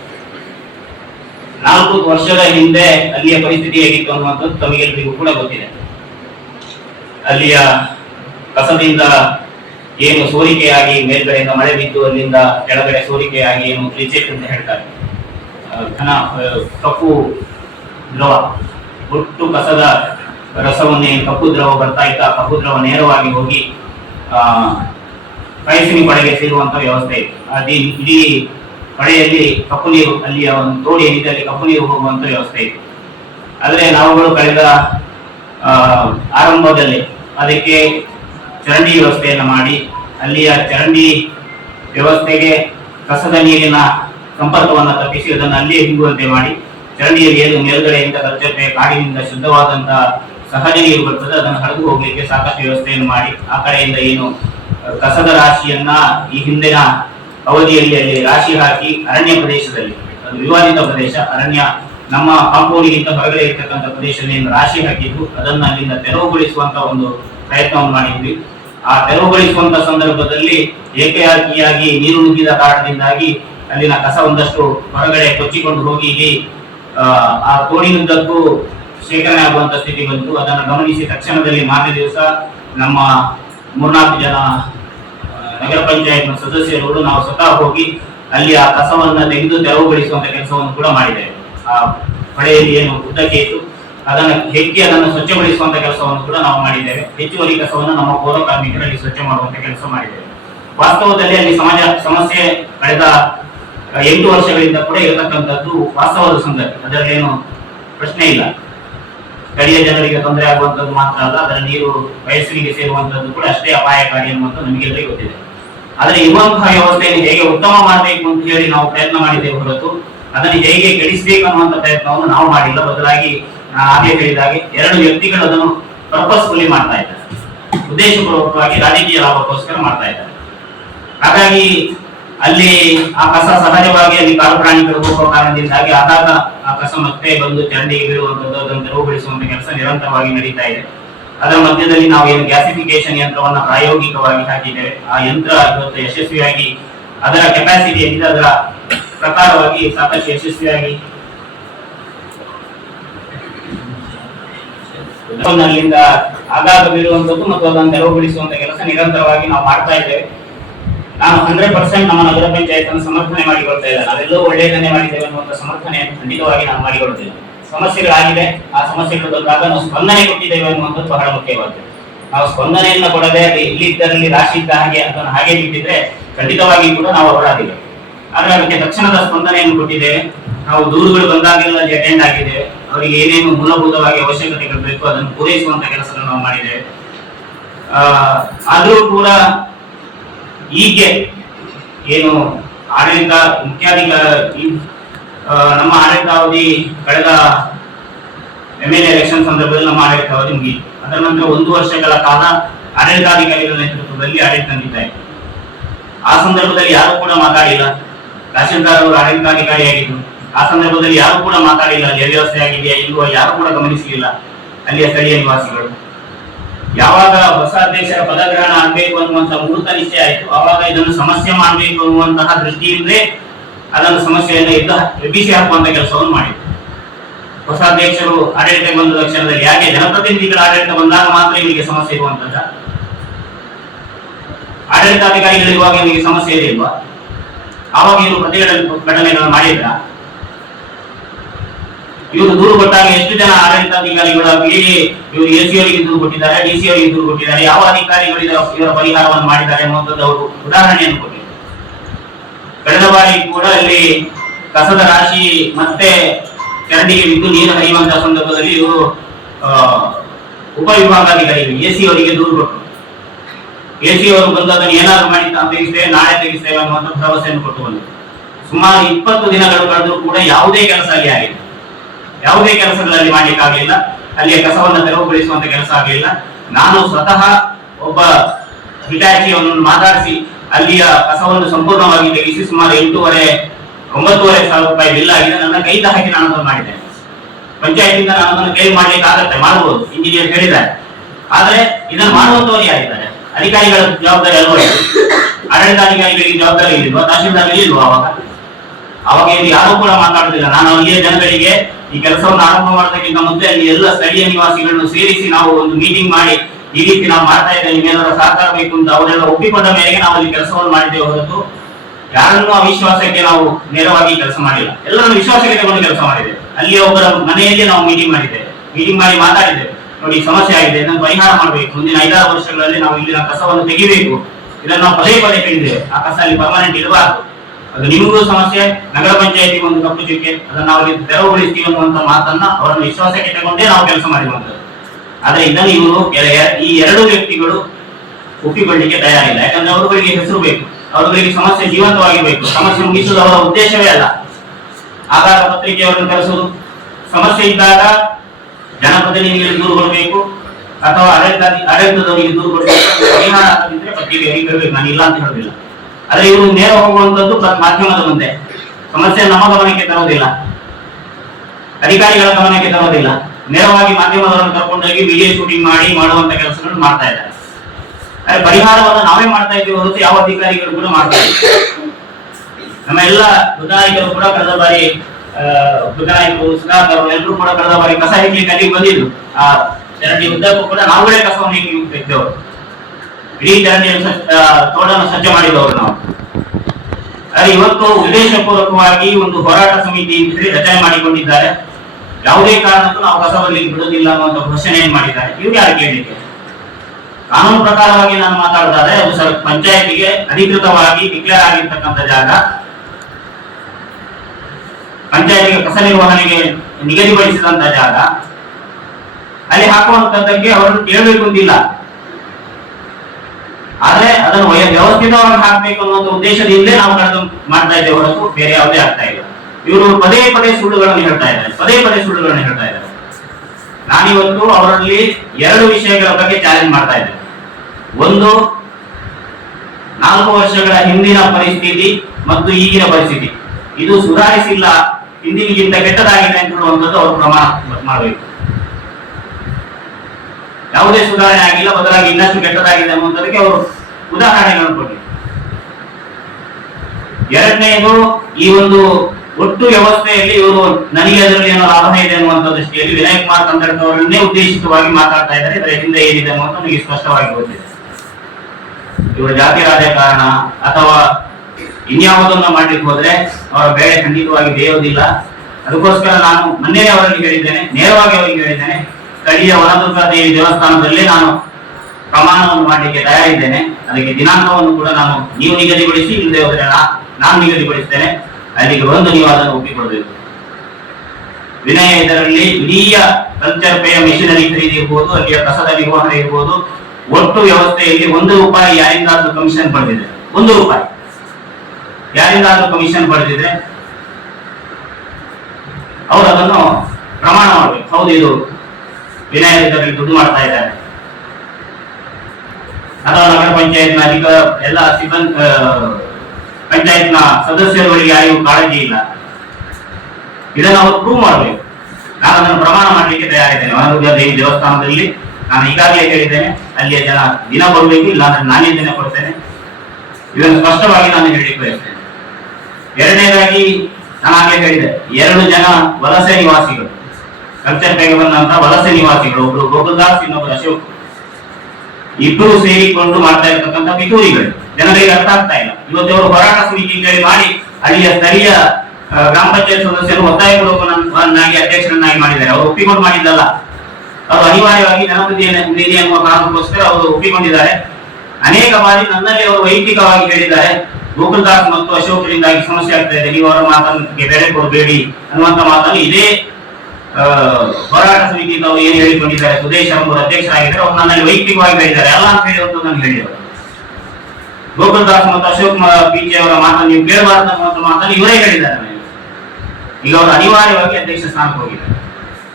4 ವರ್ಷದ ಹಿಂದೆ ಅಲ್ಲಿಯ ಪರಿಸ್ಥಿತಿ ಹೇಗಿತ್ತು ಅನ್ನುವಂಥದ್ದು ತಮಗೆಲ್ಲರಿಗೂ ಕೂಡ ಗೊತ್ತಿದೆ. ಅಲ್ಲಿಯ ಕಸದಿಂದ ಏನು ಸೋರಿಕೆಯಾಗಿ ಮೇಲ್ಗಡೆಯಿಂದ ಮಳೆ ಬಿದ್ದು ಅಲ್ಲಿಂದ ಕೆಳಗಡೆ ಸೋರಿಕೆಯಾಗಿ ಏನು ರಿಜೆಕ್ಟ್ ಅಂತ ಹೇಳ್ತಾರೆ, ಕಪ್ಪು ದ್ರವ, ಒಟ್ಟು ಕಸದ ರಸವನ್ನೇ ಕಪ್ಪು ದ್ರವ ಬರ್ತಾ ಇತ್ತು. ಆ ಕಪ್ಪು ದ್ರವ ನೇರವಾಗಿ ಹೋಗಿ ಕೈಸಿನಿ ಪಡೆಗೆ ಸೇರುವಂತ ವ್ಯವಸ್ಥೆ ಇತ್ತು. ಇಡೀ ಪಡೆಯಲ್ಲಿ ಕಪ್ಪು ನೀರು, ಅಲ್ಲಿಯ ಒಂದು ತೋಡಿ ಏನಿದೆ ಅಲ್ಲಿ ಕಪ್ಪು ನೀರು ಹೋಗುವಂತ ವ್ಯವಸ್ಥೆ ಇತ್ತು. ಆದ್ರೆ ನಾವುಗಳು ಕಳೆದ ಆರಂಭದಲ್ಲಿ ಅದಕ್ಕೆ ಚರಂಡಿ ವ್ಯವಸ್ಥೆಯನ್ನು ಮಾಡಿ ಅಲ್ಲಿಯ ಚರಂಡಿ ವ್ಯವಸ್ಥೆಗೆ ಕಸದ ನೀರಿನ ಸಂಪರ್ಕವನ್ನು ತಪ್ಪಿಸಿ ಅದನ್ನು ಅಲ್ಲಿಯೇ ಹಿಂಗುವಂತೆ ಮಾಡಿ, ಚರಂಡಿಯಲ್ಲಿ ಏನು ಮೇಲ್ಗಡೆಯಿಂದ ಕಲ್ಚರ್ಪೆ ಕಾಡಿನಿಂದ ಶುದ್ಧವಾದಂತಹ ಸಹಜ ನೀರು ಬರ್ತದೆ ಅದನ್ನು ಹರಿದು ಹೋಗ್ಲಿಕ್ಕೆ ಸಾಕಷ್ಟು ವ್ಯವಸ್ಥೆಯನ್ನು ಮಾಡಿ, ಆ ಕಡೆಯಿಂದ ಏನು ಕಸದ ರಾಶಿಯನ್ನ ಈ ಹಿಂದಿನ ಅವಧಿಯಲ್ಲಿ ಅಲ್ಲಿ ರಾಶಿ ಹಾಕಿ ಅರಣ್ಯ ಪ್ರದೇಶದಲ್ಲಿ, ಅದು ವಿವಾದಿತ ಪ್ರದೇಶ, ಅರಣ್ಯ ನಮ್ಮ ಕಾಂಪೌಂಡ್ಗಿಂತ ಹೊರಗಡೆ ಇರ್ತಕ್ಕಂಥ ಪ್ರದೇಶದಲ್ಲಿ ರಾಶಿ ಹಾಕಿದ್ದು ಅದನ್ನು ಅಲ್ಲಿಂದ ತೆರವುಗೊಳಿಸುವಂತ ಒಂದು ಪ್ರಯತ್ನವನ್ನು ಮಾಡಿದ್ವಿ. ಆ ತೆರವುಗೊಳಿಸುವಂತ ಸಂದರ್ಭದಲ್ಲಿ ಏಕಯಾಗಿಯಾಗಿ ನೀರು ನುಗ್ಗಿದ ಕಾರಣದಿಂದಾಗಿ ಅಲ್ಲಿನ ಕಸ ಒಂದಷ್ಟು ಹೊರಗಡೆ ಕೊಚ್ಚಿಕೊಂಡು ಹೋಗಿ ಇಲ್ಲಿ ಆ ತೋಡಿನುದ್ದಕ್ಕೂ ಶೇಖರಣೆ ಆಗುವಂತ ಸ್ಥಿತಿ ಬಂತು. ಅದನ್ನು ಗಮನಿಸಿ ತಕ್ಷಣದಲ್ಲಿ ಮಾರನೇ ದಿವಸ ನಮ್ಮ 3-4 ಜನ ನಗರ ಪಂಚಾಯತ್ ಸದಸ್ಯರುಗಳು ನಾವು ಸ್ವತಃ ಹೋಗಿ ಅಲ್ಲಿ ಆ ಕಸವನ್ನ ತೆಗೆದು ತೆರವುಗೊಳಿಸುವಂತ ಕೆಲಸವನ್ನು ಕೂಡ ಮಾಡಿದ್ದೇವೆ. ಆ ಹೊಳೆಯಲ್ಲಿ ಏನು ಉದ್ದಕ್ಕೆ ಇತ್ತು ಅದನ್ನು ಹೆಕ್ಕಿ ಅದನ್ನು ಸ್ವಚ್ಛಗೊಳಿಸುವಂತ ಕೆಲಸವನ್ನು ಕೂಡ ನಾವು ಮಾಡಿದ್ದೇವೆ. ಹೆಚ್ಚುವರಿ ಕಸವನ್ನು ನಮ್ಮ ಪೌರ ಕಾರ್ಮಿಕರಲ್ಲಿ ಸ್ವಚ್ಛ ಮಾಡುವಂತ ಕೆಲಸ ಮಾಡಿದ್ದೇವೆ. ವಾಸ್ತವದಲ್ಲಿ ಅಲ್ಲಿ ಸಮಸ್ಯೆ ಕಳೆದ 8 ವರ್ಷಗಳಿಂದ ಕೂಡ ಇರತಕ್ಕಂಥದ್ದು ವಾಸ್ತವದ ಸಂಗತಿ, ಅದರಲ್ಲೇನು ಪ್ರಶ್ನೆ ಇಲ್ಲ. ಸ್ಥಳೀಯ ಜನರಿಗೆ ತೊಂದರೆ ಆಗುವಂತದ್ದು ಮಾತ್ರ ಅಲ್ಲ, ಅದರ ನೀರು ವಯಸ್ಸಿಗೆ ಸೇರುವಂತದ್ದು ಕೂಡ ಅಷ್ಟೇ ಅಪಾಯಕಾರಿ ಅನ್ನುವಂಥದ್ದು ನಮಗೆಲ್ಲರಿಗೂ ಗೊತ್ತಿದೆ. ಆದರೆ ಇರುವಂತಹ ವ್ಯವಸ್ಥೆಯನ್ನು ಹೇಗೆ ಉತ್ತಮ ಮಾಡಬೇಕು ಅಂತ ಹೇಳಿ ನಾವು ಪ್ರಯತ್ನ ಮಾಡಿದ್ದೇವೆ ಹೊರತು ಅದನ್ನು ಹೇಗೆ ಕೆಡಿಸಬೇಕು ಅನ್ನುವಂಥ ಪ್ರಯತ್ನವನ್ನು ನಾವು ಮಾಡಿಲ್ಲ. ಬದಲಾಗಿ ನಾನು ಹಾಗೆ ಹೇಳಿದಾಗೆ ಎರಡು ವ್ಯಕ್ತಿಗಳು ಅದನ್ನು ಪರ್ಪಸ್ಫುಲಿ ಮಾಡ್ತಾ ಇದ್ದಾರೆ, ಉದ್ದೇಶಪೂರ್ವಕವಾಗಿ ರಾಜಕೀಯ ಲಾಭಕ್ಕೋಸ್ಕರ ಮಾಡ್ತಾ ಇದ್ದಾರೆ. ಹಾಗಾಗಿ ಅಲ್ಲಿ ಆ ಕಸ ಸಹಜವಾಗಿ ಅಲ್ಲಿ ಕಾಡು ಪ್ರಾಣಿಗಳು ಹೋಗುವ ಕಾರಣದಿಂದಾಗಿ ಆದಾಗ ಆ ಕಸ ಮತ್ತೆ ಬಂದು ಚರಂಡಿಗೆ ಬೀಳುವಂತದ್ದು, ಅದನ್ನು ತೆರವುಗೊಳಿಸುವಂತ ಕೆಲಸ ನಿರಂತರವಾಗಿ ನಡೀತಾ ಇದೆ. ಅದರ ಮಧ್ಯದಲ್ಲಿ ನಾವು ಏನು ಗ್ಯಾಸಿಫಿಕೇಶನ್ ಯಂತ್ರವನ್ನ ಪ್ರಾಯೋಗಿಕವಾಗಿ ಹಾಕಿದ್ದೇವೆ, ಆ ಯಂತ್ರ ಇವತ್ತು ಯಶಸ್ವಿಯಾಗಿ ಅದರ ಕೆಪಾಸಿಟಿ ಏನಿದೆ ಅದರ ಪ್ರಕಾರವಾಗಿ ಸಾಕಷ್ಟು ಯಶಸ್ವಿಯಾಗಿ ಅಲ್ಲಿಂದ ಆಗಾಗ ಬೀಳುವಂತದ್ದು ಮತ್ತು ಅದನ್ನು ತೆರವುಗೊಳಿಸುವಂತ ಕೆಲಸ ನಿರಂತರವಾಗಿ ನಾವು ಮಾಡ್ತಾ ಇದ್ದೇವೆ. ನಾನು 100% ನಮ್ಮ ನಗರ ಪಂಚಾಯತ್ ಅನ್ನು ಸಮರ್ಥನೆ ಮಾಡಿಕೊಳ್ತಾ ಇಲ್ಲ. ನಾವೆಲ್ಲೋ ಒಳ್ಳೆಯದನ್ನೇ ಮಾಡಿದ್ದೇವೆ ಅನ್ನುವಂಥ ಸಮರ್ಥನೆಯನ್ನು ಖಂಡಿತವಾಗಿ ನಾವು ಮಾಡಿಕೊಳ್ತೇವೆ. ಸಮಸ್ಯೆಗಳಾಗಿದೆ, ಆ ಸಮಸ್ಯೆಗಳು ಬಂದಾಗ ನಾವು ಸ್ಪಂದನೆ ಕೊಟ್ಟಿದ್ದೇವೆ ಅನ್ನುವಂಥದ್ದು ಬಹಳ ಮುಖ್ಯವಾಗಿದೆ. ನಾವು ಸ್ಪಂದನೆಯನ್ನ ಕೊಡದೆ ಇಲ್ಲಿ ಇದ್ದರಲ್ಲಿ ರಾಶಿ ಇದ್ದ ಹಾಗೆ ಅದನ್ನು ಹಾಗೆ ಬಿಟ್ಟಿದ್ರೆ ಖಂಡಿತವಾಗಿ ಕೂಡ ನಾವು ಅಪರಾಧಿಗಳು. ಆದ್ರೆ ಅದಕ್ಕೆ ತಕ್ಷಣದ ಸ್ಪಂದನೆಯನ್ನು ಕೊಟ್ಟಿದ್ದೇವೆ. ನಾವು ದೂರುಗಳು ಬಂದಾಗೆಲ್ಲ ಅಲ್ಲಿ ಅಟೆಂಡ್ ಆಗಿದ್ದೇವೆ. ಅವರಿಗೆ ಏನೇನು ಮೂಲಭೂತವಾಗಿ ಅವಶ್ಯಕತೆಗಳು ಬೇಕು ಅದನ್ನು ಪೂರೈಸುವಂತ ಕೆಲಸವನ್ನು ನಾವು ಮಾಡಿದ್ದೇವೆ. ಆದರೂ ಕೂಡ ಹೀಗೆ ಏನು ಆಡಳಿತ ಮುಖ್ಯಾಧಿಕಾರಿ ನಮ್ಮ ಆಡಳಿತಾವಧಿ ಕಳೆದ MLA ಎಲೆಕ್ಷನ್ ಸಂದರ್ಭದಲ್ಲಿ ನಮ್ಮ ಆಡಳಿತಾವಧಿ ಮುಗಿಯಿತು. ಅದರ ನಂತರ 1 ವರ್ಷಗಳ ಕಾಲ ಆಡಳಿತಾಧಿಕಾರಿಗಳ ನೇತೃತ್ವದಲ್ಲಿ ಆಡಳಿತ ನಡೀತಾ ಇತ್ತು. ಆ ಸಂದರ್ಭದಲ್ಲಿ ಯಾರು ಕೂಡ ಮಾತಾಡಿಲ್ಲ. ತಹಶೀಲ್ದಾರ್ ಅವರು ಆಡಳಿತಾಧಿಕಾರಿಯಾಗಿದ್ದು ಆ ಸಂದರ್ಭದಲ್ಲಿ ಯಾರು ಕೂಡ ಮಾತಾಡಿಲ್ಲ. ಅಲ್ಲಿ ಅವ್ಯವಸ್ಥೆ ಆಗಿದೆಯಾ ಇಲ್ವಾ ಯಾರು ಕೂಡ ಗಮನಿಸಲಿಲ್ಲ. ಅಲ್ಲಿಯ ಸ್ಥಳೀಯ ನಿವಾಸಿಗಳು ಯಾವಾಗ ಹೊಸ ಅಧ್ಯಕ್ಷರ ಪದಗ್ರಹಣ ಆಗಬೇಕು ಅನ್ನುವಂತಹ ಮುಹೂರ್ತ ನಿಶ್ಚಯ ಆಯಿತು, ಆವಾಗ ಇದನ್ನು ಸಮಸ್ಯೆ ಮಾಡಬೇಕು ಅನ್ನುವಂತಹ ದೃಷ್ಟಿಯಿಂದಲೇ ಅದನ್ನು ಸಮಸ್ಯೆಯನ್ನು ಎಬ್ಬಿಸಿ ಹಾಕುವಂತ ಕೆಲಸವನ್ನು ಮಾಡಿದ್ರು. ಹೊಸ ಅಧ್ಯಕ್ಷರು ಆಡಳಿತ ಬಂದ ತಕ್ಷಣದಲ್ಲಿ ಯಾಕೆ ಜನಪ್ರತಿನಿಧಿಗಳ ಆಡಳಿತ ಬಂದಾಗ ಮಾತ್ರ ಇವರಿಗೆ ಸಮಸ್ಯೆ ಇರುವಂತದ್ದ? ಆಡಳಿತಾಧಿಕಾರಿಗಳಿರುವಾಗ ಇವರಿಗೆ ಸಮಸ್ಯೆ ಇರಲಿಲ್ವಾ? ಆವಾಗ ಇವರು ಪ್ರತಿಭಟನೆಗಳನ್ನು ಮಾಡಿದ್ರ? ಇವರು ದೂರು ಕೊಟ್ಟಾಗ ಎಷ್ಟು ಜನ ಆಡಳಿತಾಧಿಕಾರಿಗಳು ಇವರು AC ಅವರಿಗೆ ದೂರು ಕೊಟ್ಟಿದ್ದಾರೆ, DC ಅವರಿಗೆ ದೂರು ಕೊಟ್ಟಿದ್ದಾರೆ, ಯಾವ ಅಧಿಕಾರಿಗಳು ಇವರ ಪರಿಹಾರವನ್ನು ಮಾಡಿದ್ದಾರೆ ಅನ್ನುವಂಥದ್ದು ಅವರು ಉದಾಹರಣೆಯನ್ನು ಕೊಟ್ಟಿದ್ದಾರೆ. ಕಳೆದ ಬಾರಿ ಕೂಡ ಅಲ್ಲಿ ಕಸದ ರಾಶಿ ಮತ್ತೆ ಚರಂಡಿಗೆ ಬಿದ್ದು ನೀರು ಹರಿಯುವಂತಹ ಸಂದರ್ಭದಲ್ಲಿ ಇವರು ಉಪವಿಭಾಗಾಧಿಕಾರಿಗಳು AC ಅವರಿಗೆ ದೂರು ಕೊಟ್ಟರು. AC ಅವರು ಬಂದು ಅದನ್ನು ಏನಾದ್ರು ಮಾಡಿ ತೆಗಿಸ್ತೇವೆ, ನಾಳೆ ತೆಗಿಸ್ತೇವೆ ಅನ್ನುವಂಥ ಭರವಸೆಯನ್ನು ಕೊಟ್ಟು ಬಂದರು. ಸುಮಾರು 20 ದಿನಗಳು ಕಳೆದರೂ ಕೂಡ ಯಾವುದೇ ಕೆಲಸ ಅಲ್ಲಿ ಆಗಿದೆ, ಯಾವುದೇ ಕೆಲಸಗಳಲ್ಲಿ ಮಾಡ್ಲಿಕ್ಕಾಗಲಿಲ್ಲ. ಅಲ್ಲಿಯ ಕಸವನ್ನು ತೆರವುಗೊಳಿಸುವಂತ ಕೆಲಸ ಆಗಲಿಲ್ಲ. ನಾನು ಸ್ವತಃ ಒಬ್ಬ ಹಿಟಾಚಿಯನ್ನು ಮಾತಾಡಿಸಿ ಅಲ್ಲಿಯ ಕಸವನ್ನು ಸಂಪೂರ್ಣವಾಗಿ ತೆಗೆಸಿ ಸುಮಾರು 8,500-9,500 ರೂಪಾಯಿ ಬಿಲ್ ಆಗಿದೆ. ನನ್ನ ಕೈದ ಹಾಕಿ ನಾನು ಅದನ್ನು ಮಾಡಿದ್ದೇನೆ. ಪಂಚಾಯತಿಂದ ನಾನು ಅದನ್ನು ಕ್ಲೇಮ್ ಮಾಡ್ಲಿಕ್ಕೆ ಆಗತ್ತೆ, ಮಾಡಬಹುದು, ಇಂಜಿನಿಯರ್ ಹೇಳಿದ್ದಾರೆ. ಆದ್ರೆ ಇದನ್ನು ಮಾಡುವಂತವರು ಯಾರಿದ್ದಾರೆ? ಅಧಿಕಾರಿಗಳ ಜವಾಬ್ದಾರಿ ಅಲ್ವಾ? ಆಡಳಿತಾಧಿಕಾರಿಗಳಿಗೆ ಜವಾಬ್ದಾರಿ ಇಲ್ವಾ? ತಹಶೀಲ್ದಾರ್ಗಳಿಗೆ ಇಲ್ವಾ? ಅವಾಗ ಇಲ್ಲಿ ಯಾರು ಕೂಡ ಮಾತಾಡುದಿಲ್ಲ. ನಾನು ಅಲ್ಲಿಯ ಜನಗಳಿಗೆ ಈ ಕೆಲಸವನ್ನು ಆರಂಭ ಮಾಡೋದಕ್ಕಿಂತ ಮುಂಚೆ ಅಲ್ಲಿ ಎಲ್ಲ ಸ್ಥಳೀಯ ನಿವಾಸಿಗಳನ್ನು ಸೇರಿಸಿ ನಾವು ಒಂದು ಮೀಟಿಂಗ್ ಮಾಡಿ ಈ ರೀತಿ ನಾವು ಮಾಡ್ತಾ ಇದ್ದೇವೆ, ನಿಮ್ಮೆಲ್ಲರ ಸಹಕಾರ ಬೇಕು ಅಂತ ಅವರೆಲ್ಲ ಒಪ್ಪಿಕೊಂಡ ಮೇರೆಗೆ ನಾವು ಅಲ್ಲಿ ಕೆಲಸವನ್ನು ಮಾಡಿದ್ದೇವೆ ಹೊರತು ಯಾರನ್ನೂ ಅವಿಶ್ವಾಸಕ್ಕೆ ನಾವು ನೇರವಾಗಿ ಕೆಲಸ ಮಾಡಿಲ್ಲ. ಎಲ್ಲರನ್ನು ವಿಶ್ವಾಸಕ್ಕೆ ತಗೊಂಡು ಕೆಲಸ ಮಾಡಿದ್ದೇವೆ. ಅಲ್ಲಿ ಒಬ್ಬರ ಮನೆಯಲ್ಲಿ ನಾವು ಮೀಟಿಂಗ್ ಮಾಡಿದ್ದೇವೆ. ಮೀಟಿಂಗ್ ಮಾಡಿ ಮಾತಾಡಿದ್ದೇವೆ, ನೋಡಿ ಸಮಸ್ಯೆ ಆಗಿದೆ, ಇದನ್ನು ಪರಿಹಾರ ಮಾಡಬೇಕು, ಮುಂದಿನ 5-6 ವರ್ಷಗಳಲ್ಲಿ ನಾವು ಇಲ್ಲಿನ ಕಸವನ್ನು ತೆಗಿಬೇಕು. ಇದನ್ನು ನಾವು ಪದೇ ಪದೇ ಹೇಳಿದ್ದೇವೆ. ಆ ಕಸ ಅಲ್ಲಿ ಪರ್ಮನೆಂಟ್ ಇರಬಾರ್ದು, ಅದು ನಿಮಗೂ ಸಮಸ್ಯೆ, ನಗರ ಪಂಚಾಯತಿಗೆ ಒಂದು ಕಪ್ಪು ಚುಕ್ಕೆ, ಅದನ್ನು ಅವರಿಗೆ ತೆರವುಗೊಳಿಸ್ತೀವಿ ಅನ್ನುವಂಥ ಮಾತನ್ನ ಅವರನ್ನು ವಿಶ್ವಾಸಕ್ಕೆ ತಗೊಂಡೇ ನಾವು ಕೆಲಸ ಮಾಡಿರುವಂಥದ್ದು. ಆದ್ರೆ ಇದನ್ನು ಇವರು ಈ 2 ವ್ಯಕ್ತಿಗಳು ಒಪ್ಪಿಕೊಳ್ಳಿಕ್ಕೆ ತಯಾರಿಲ್ಲ. ಯಾಕಂದ್ರೆ ಅವರುಗಳಿಗೆ ಹೆಸರು ಬೇಕು, ಅವರುಗಳಿಗೆ ಸಮಸ್ಯೆ ಜೀವಂತವಾಗಿರ್ಬೇಕು. ಸಮಸ್ಯೆ ಮುಗಿಸುವುದು ಅವರ ಉದ್ದೇಶವೇ ಅಲ್ಲ. ಆಗಾಗ ಪತ್ರಿಕೆಯವರನ್ನು ಕರೆಸುವುದು, ಸಮಸ್ಯೆ ಇದ್ದಾಗ ಜನಪ್ರತಿನಿಧಿಗಳಿಗೆ ದೂರು ಕೊಡಬೇಕು ಅಥವಾ ಆಡಳಿತದವರಿಗೆ ದೂರು ಕೊಡಬೇಕು. ಪರಿಹಾರ ಆಗದಿದ್ರೆ ಪತ್ರಿಕೆಯವರಿಗೆ ಕರಬೇಕು, ನಾನು ಇಲ್ಲ ಅಂತ ಹೇಳೋದಿಲ್ಲ. ಆದ್ರೆ ಇವರು ನೇರ ಹೋಗುವಂತದ್ದು ಮಾಧ್ಯಮದ ಮುಂದೆ. ಸಮಸ್ಯೆ ನಮ್ಮ ಗಮನಕ್ಕೆ ತರೋದಿಲ್ಲ, ಅಧಿಕಾರಿಗಳ ಗಮನಕ್ಕೆ ತರೋದಿಲ್ಲ. ನೇರವಾಗಿ ಮಾಧ್ಯಮದವರನ್ನು ಕರ್ಕೊಂಡೋಗಿ ವಿಡಿಯೋ ಶೂಟಿಂಗ್ ಮಾಡಿ ಮಾಡುವಂತ ಕೆಲಸಗಳನ್ನು ಮಾಡ್ತಾ ಇದ್ದಾರೆ. ಆದ್ರೆ ಪರಿಹಾರವನ್ನು ನಾವೇ ಮಾಡ್ತಾ ಇದ್ದೀವಿ ಹೊರತು ಯಾವ ಅಧಿಕಾರಿಗಳು ಕೂಡ ಮಾಡ್ತಾ ಇಲ್ಲ. ನಮ್ಮ ಎಲ್ಲ ಬುದ್ಧನಾಯಕರು ಕೂಡ ಕಳೆದ ಬಾರಿ ಬುದ್ಧನಾಯಕರು, ಸುಧಾಕರ್ ಎಲ್ಲರೂ ಕೂಡ ಕಳೆದ ಬಾರಿ ಕಸ ಹಿಡ್ಲಿಕ್ಕೆ ಅಲ್ಲಿ ಬಂದಿದ್ರು. ಆ ಚರಂಡಿ ಉದ್ದಕ್ಕೂ ಕೂಡ ನಾವುಗಳೇ ಕಸವನ್ನು ಹಿಡಿದವರು, ಇಡೀ ಚರಂಡಿಯನ್ನು ತೋಡನ್ನು ಸ್ವಚ್ಛ ಮಾಡಿದವರು ನಾವು. ಆದ್ರೆ ಇವತ್ತು ಉದ್ದೇಶಪೂರ್ವಕವಾಗಿ ಒಂದು ಹೋರಾಟ ಸಮಿತಿ ರಚನೆ ಮಾಡಿಕೊಂಡಿದ್ದಾರೆ. ಯಾವುದೇ ಕಾರಣಕ್ಕೂ ನಾವು ಕಸ ಬರ್ಲಿಕ್ಕೆ ಬಿಡುವುದಿಲ್ಲ ಅನ್ನುವಂಥ ಘೋಷಣೆಯನ್ನು ಮಾಡಿದ್ದಾರೆ. ಇವ್ರು ಯಾರು ಕೇಳಲಿಕ್ಕೆ? ಕಾನೂನು ಪ್ರಕಾರವಾಗಿ ನಾನು ಮಾತಾಡೋದಾದ್ರೆ ಅದು ಪಂಚಾಯತಿಗೆ ಅಧಿಕೃತವಾಗಿ ಡಿಕ್ಲೇರ್ ಆಗಿರ್ತಕ್ಕಂಥ ಜಾಗ, ಪಂಚಾಯತಿಗೆ ಕಸ ನಿರ್ವಹಣೆಗೆ ನಿಗದಿಪಡಿಸಿದಂತ ಜಾಗ, ಅಲ್ಲಿ ಹಾಕುವಂತದ್ದಕ್ಕೆ ಅವರನ್ನು ಕೇಳಬೇಕು ಅಂತಿಲ್ಲ. ಆದ್ರೆ ಅದನ್ನು ವ್ಯವಸ್ಥಿತವಾಗಿ ಹಾಕ್ಬೇಕು ಅನ್ನುವಂತ ಉದ್ದೇಶದಿಂದಲೇ ನಾವು ಕಳೆದು ಮಾಡ್ತಾ ಇದ್ದೇವೆ ಹೊರತು ಬೇರೆ ಯಾವುದೇ ಆಗ್ತಾ ಇಲ್ಲ. ಇವರು ಪದೇ ಪದೇ ಸುಳ್ಳುಗಳನ್ನು ಹೇಳ್ತಾ ಇದ್ದಾರೆ. ನಾನಿವತ್ತು ಅವರಲ್ಲಿ 2 ವಿಷಯಗಳ ಬಗ್ಗೆ ಚಾಲೆಂಜ್ ಮಾಡ್ತಾ ಇದ್ದೇನೆ. ಒಂದು, 4 ವರ್ಷಗಳ ಹಿಂದಿನ ಪರಿಸ್ಥಿತಿ ಮತ್ತು ಈಗಿನ ಪರಿಸ್ಥಿತಿ ಇದು ಸುಧಾರಿಸಿಲ್ಲ, ಹಿಂದಿನಿಗಿಂತ ಕೆಟ್ಟದಾಗಿದೆ ಅಂತ ಹೇಳುವಂಥದ್ದು ಅವರು ಪ್ರಮಾಣ ಮಾಡಬೇಕು. ಯಾವುದೇ ಸುಧಾರಣೆ ಆಗಿಲ್ಲ, ಬದಲಾಗಿ ಇನ್ನಷ್ಟು ಕೆಟ್ಟದಾಗಿದೆ ಅನ್ನುವಂಥದ್ದಕ್ಕೆ ಅವರು ಉದಾಹರಣೆಗಳನ್ನು ಕೊಟ್ಟಿದ್ದಾರೆ. ಎರಡನೆಯದು, ಈ ಒಂದು ಒಟ್ಟು ವ್ಯವಸ್ಥೆಯಲ್ಲಿ ಇವರು ನನಗೆ ಅದರಲ್ಲಿ ಏನೋ ಲಾಭ ಇದೆ ಅನ್ನುವಂಥ ದೃಷ್ಟಿಯಲ್ಲಿ ವಿನಯ್ ಕುಮಾರ್ ತಂಡಕ ಅವರನ್ನೇ ಉದ್ದೇಶಿತವಾಗಿ ಮಾತಾಡ್ತಾ ಇದ್ದಾರೆ. ಇದರ ಹಿಂದೆ ಏನಿದೆ ಅನ್ನುವಂಥ ನನಗೆ ಸ್ಪಷ್ಟವಾಗಿ ಗೊತ್ತಿದೆ. ಇವರು ಜಾತಿ ರಾಜಕಾರಣ ಅಥವಾ ಇನ್ಯಾವುದನ್ನ ಮಾಡ್ಲಿಕ್ಕೆ ಹೋದ್ರೆ ಅವರ ಬೇಳೆ ಖಂಡಿತವಾಗಿ ಬೇಯೋದಿಲ್ಲ. ಅದಕ್ಕೋಸ್ಕರ ನಾನು ಮೊನ್ನೆ ಅವರಿಗೆ ಹೇಳಿದ್ದೇನೆ, ನೇರವಾಗಿ ಅವರಿಗೆ ಹೇಳಿದ್ದೇನೆ, ಸ್ಥಳೀಯ ವನದುರ್ಗಾ ದೇವಿ ದೇವಸ್ಥಾನದಲ್ಲಿ ನಾನು ಪ್ರಮಾಣವನ್ನು ಮಾಡಲಿಕ್ಕೆ ತಯಾರಿದ್ದೇನೆ. ಅದಕ್ಕೆ ದಿನಾಂಕವನ್ನು ಕೂಡ ನೀವು ನಿಗದಿಗೊಳಿಸಿ, ಇಲ್ಲದೆ ಹೋದ್ರೆ ನಾನು ನಿಗದಿಗೊಳಿಸ್ತೇನೆ. ಅಲ್ಲಿಗೆ ಬಂದು ನೀವು ಅದನ್ನು ಒಪ್ಪಿಕೊಳ್ಬೇಕು. ವಿನಯ ಇದರಲ್ಲಿ ಇಡೀ ಕಲ್ಚರ್ ಪೇ ಮೆಷಿನರಿ ಖರೀದಿ ಇರ್ಬೋದು, ಅಲ್ಲಿಯ ಕಸದ ನಿರ್ವಹಣೆ ಇರ್ಬೋದು, ಒಟ್ಟು ವ್ಯವಸ್ಥೆಯಲ್ಲಿ ₹1 ಯಾರಿಂದಾದ್ರೂ ಕಮಿಷನ್ ಪಡೆದಿದೆ, ₹1 ಯಾರಿಂದಾದ್ರೂ ಕಮಿಷನ್ ಪಡೆದಿದ್ರೆ ಅವರು ಅದನ್ನು ಪ್ರಮಾಣ ಮಾಡಬೇಕು. ಹೌದು, ಇದು ವಿನಯ ಇದರಲ್ಲಿ ದುಡ್ಡು ಮಾಡ್ತಾ ಇದ್ದಾರೆ. ಅಥವಾ ನಗರ ಪಂಚಾಯತ್ನ ಎಲ್ಲ ಸಿಬ್ಬಂದಿ, ಪಂಚಾಯತ್ನ ಸದಸ್ಯರುಗಳಿಗೆ ಯಾರಿಗೂ ಕಾಳಜಿ ಇಲ್ಲ. ಇದನ್ನು ಅವರು ಪ್ರೂವ್ ಮಾಡಬೇಕು. ನಾನು ಅದನ್ನು ಪ್ರಮಾಣ ಮಾಡಲಿಕ್ಕೆ ತಯಾರಿದ್ದೇನೆ. ವನದುರ್ಗಾ ದೇವಿ ದೇವಸ್ಥಾನದಲ್ಲಿ ನಾನು ಈಗಾಗಲೇ ಹೇಳಿದ್ದೇನೆ, ಅಲ್ಲಿಯ ಜನ ದಿನ ಬರಬೇಕು, ಇಲ್ಲ ಅಂದ್ರೆ ನಾನೇ ದಿನ ಕೊಡ್ತೇನೆ. ಇದನ್ನು ಸ್ಪಷ್ಟವಾಗಿ ನಾನು ಹೇಳಲಿಕ್ಕೆ ಬಯಸ್ತೇನೆ. ಎರಡನೇದಾಗಿ ನಾನು ಆಗಲೇ ಹೇಳಿದೆ, 2 ಜನ ವಲಸೆ ನಿವಾಸಿಗಳು, ಕಲ್ಚರ್ ಪೇಗೆ ಬಂದಂತಹ ವಲಸೆ ನಿವಾಸಿಗಳು, ಒಬ್ರು ಗೋಕುಲ್ದಾಸ್, ಇನ್ನೊಬ್ರು ಅಶೋಕ್, ಇಬ್ಬರು ಸೇರಿಕೊಂಡು ಮಾಡ್ತಾ ಇರ್ತಕ್ಕಂಥ ಪಿತೂರಿಗಳು ಜನರಿಗೆ ಅರ್ಥ ಆಗ್ತಾ ಇಲ್ಲ. ಇವತ್ತು ಅವರು ಹೋರಾಟ ಸಮಿತಿ ಮಾಡಿ ಅಲ್ಲಿಯ ಸ್ಥಳೀಯ ಗ್ರಾಮ ಪಂಚಾಯತ್ ಸದಸ್ಯರು ಒತ್ತಾಯ ಪೂರ್ವಕನಾಗಿ ಅಧ್ಯಕ್ಷರನ್ನಾಗಿ ಮಾಡಿದ್ದಾರೆ. ಅವರು ಒಪ್ಪಿಕೊಂಡು ಮಾಡಿದ್ದಲ್ಲ, ಅವರು ಅನಿವಾರ್ಯವಾಗಿ ಜನಪ್ರತಿನಿಧಿ ಎನ್ನುವ ಕಾರಣಕ್ಕೋಸ್ಕರ ಅವರು ಒಪ್ಪಿಕೊಂಡಿದ್ದಾರೆ. ಅನೇಕ ಬಾರಿ ನನ್ನಲ್ಲಿ ಅವರು ವೈಯಕ್ತಿಕವಾಗಿ ಹೇಳಿದ್ದಾರೆ, ಗೋಕುಲ್ದಾಸ್ ಮತ್ತು ಅಶೋಕರಿಂದಾಗಿ ಸಮಸ್ಯೆ ಆಗ್ತಾ ಇದೆ, ನೀವು ಅವರ ಮಾತಕ್ಕೆ ಬೆಲೆ ಕೊಡಬೇಡಿ ಅನ್ನುವಂತ ಮಾತನ್ನು ಇದೇ ಹೋರಾಟ ಸಮಿತಿಯಿಂದ ಅವರು ಏನು ಹೇಳಿಕೊಂಡಿದ್ದಾರೆ, ಸುದೇಶ್ ಅವರು ಅಧ್ಯಕ್ಷರಾಗಿದ್ದಾರೆ, ಅವರು ನನ್ನಲ್ಲಿ ವೈಯಕ್ತಿಕವಾಗಿ ಹೇಳಿದ್ದಾರೆ. ಎಲ್ಲ ಅಂತ ಹೇಳುವಂತ ನಾನು ಹೇಳಿದರು. ಗೋಕುಲ್ದಾಸ್ ಮತ್ತು ಅಶೋಕ್ ಪಿಜೆ ಅವರ ಮಾತನ್ನು ನೀವು ಕೇಳಬಾರದು ಅನ್ನುವಂತ ಮಾತನ್ನು ಇವರೇ ಹೇಳಿದ್ದಾರೆ. ಈಗ ಅವರು ಅನಿವಾರ್ಯವಾಗಿ ಅಧ್ಯಕ್ಷ ಸ್ಥಾನಕ್ಕೆ ಹೋಗಿದ್ದಾರೆ.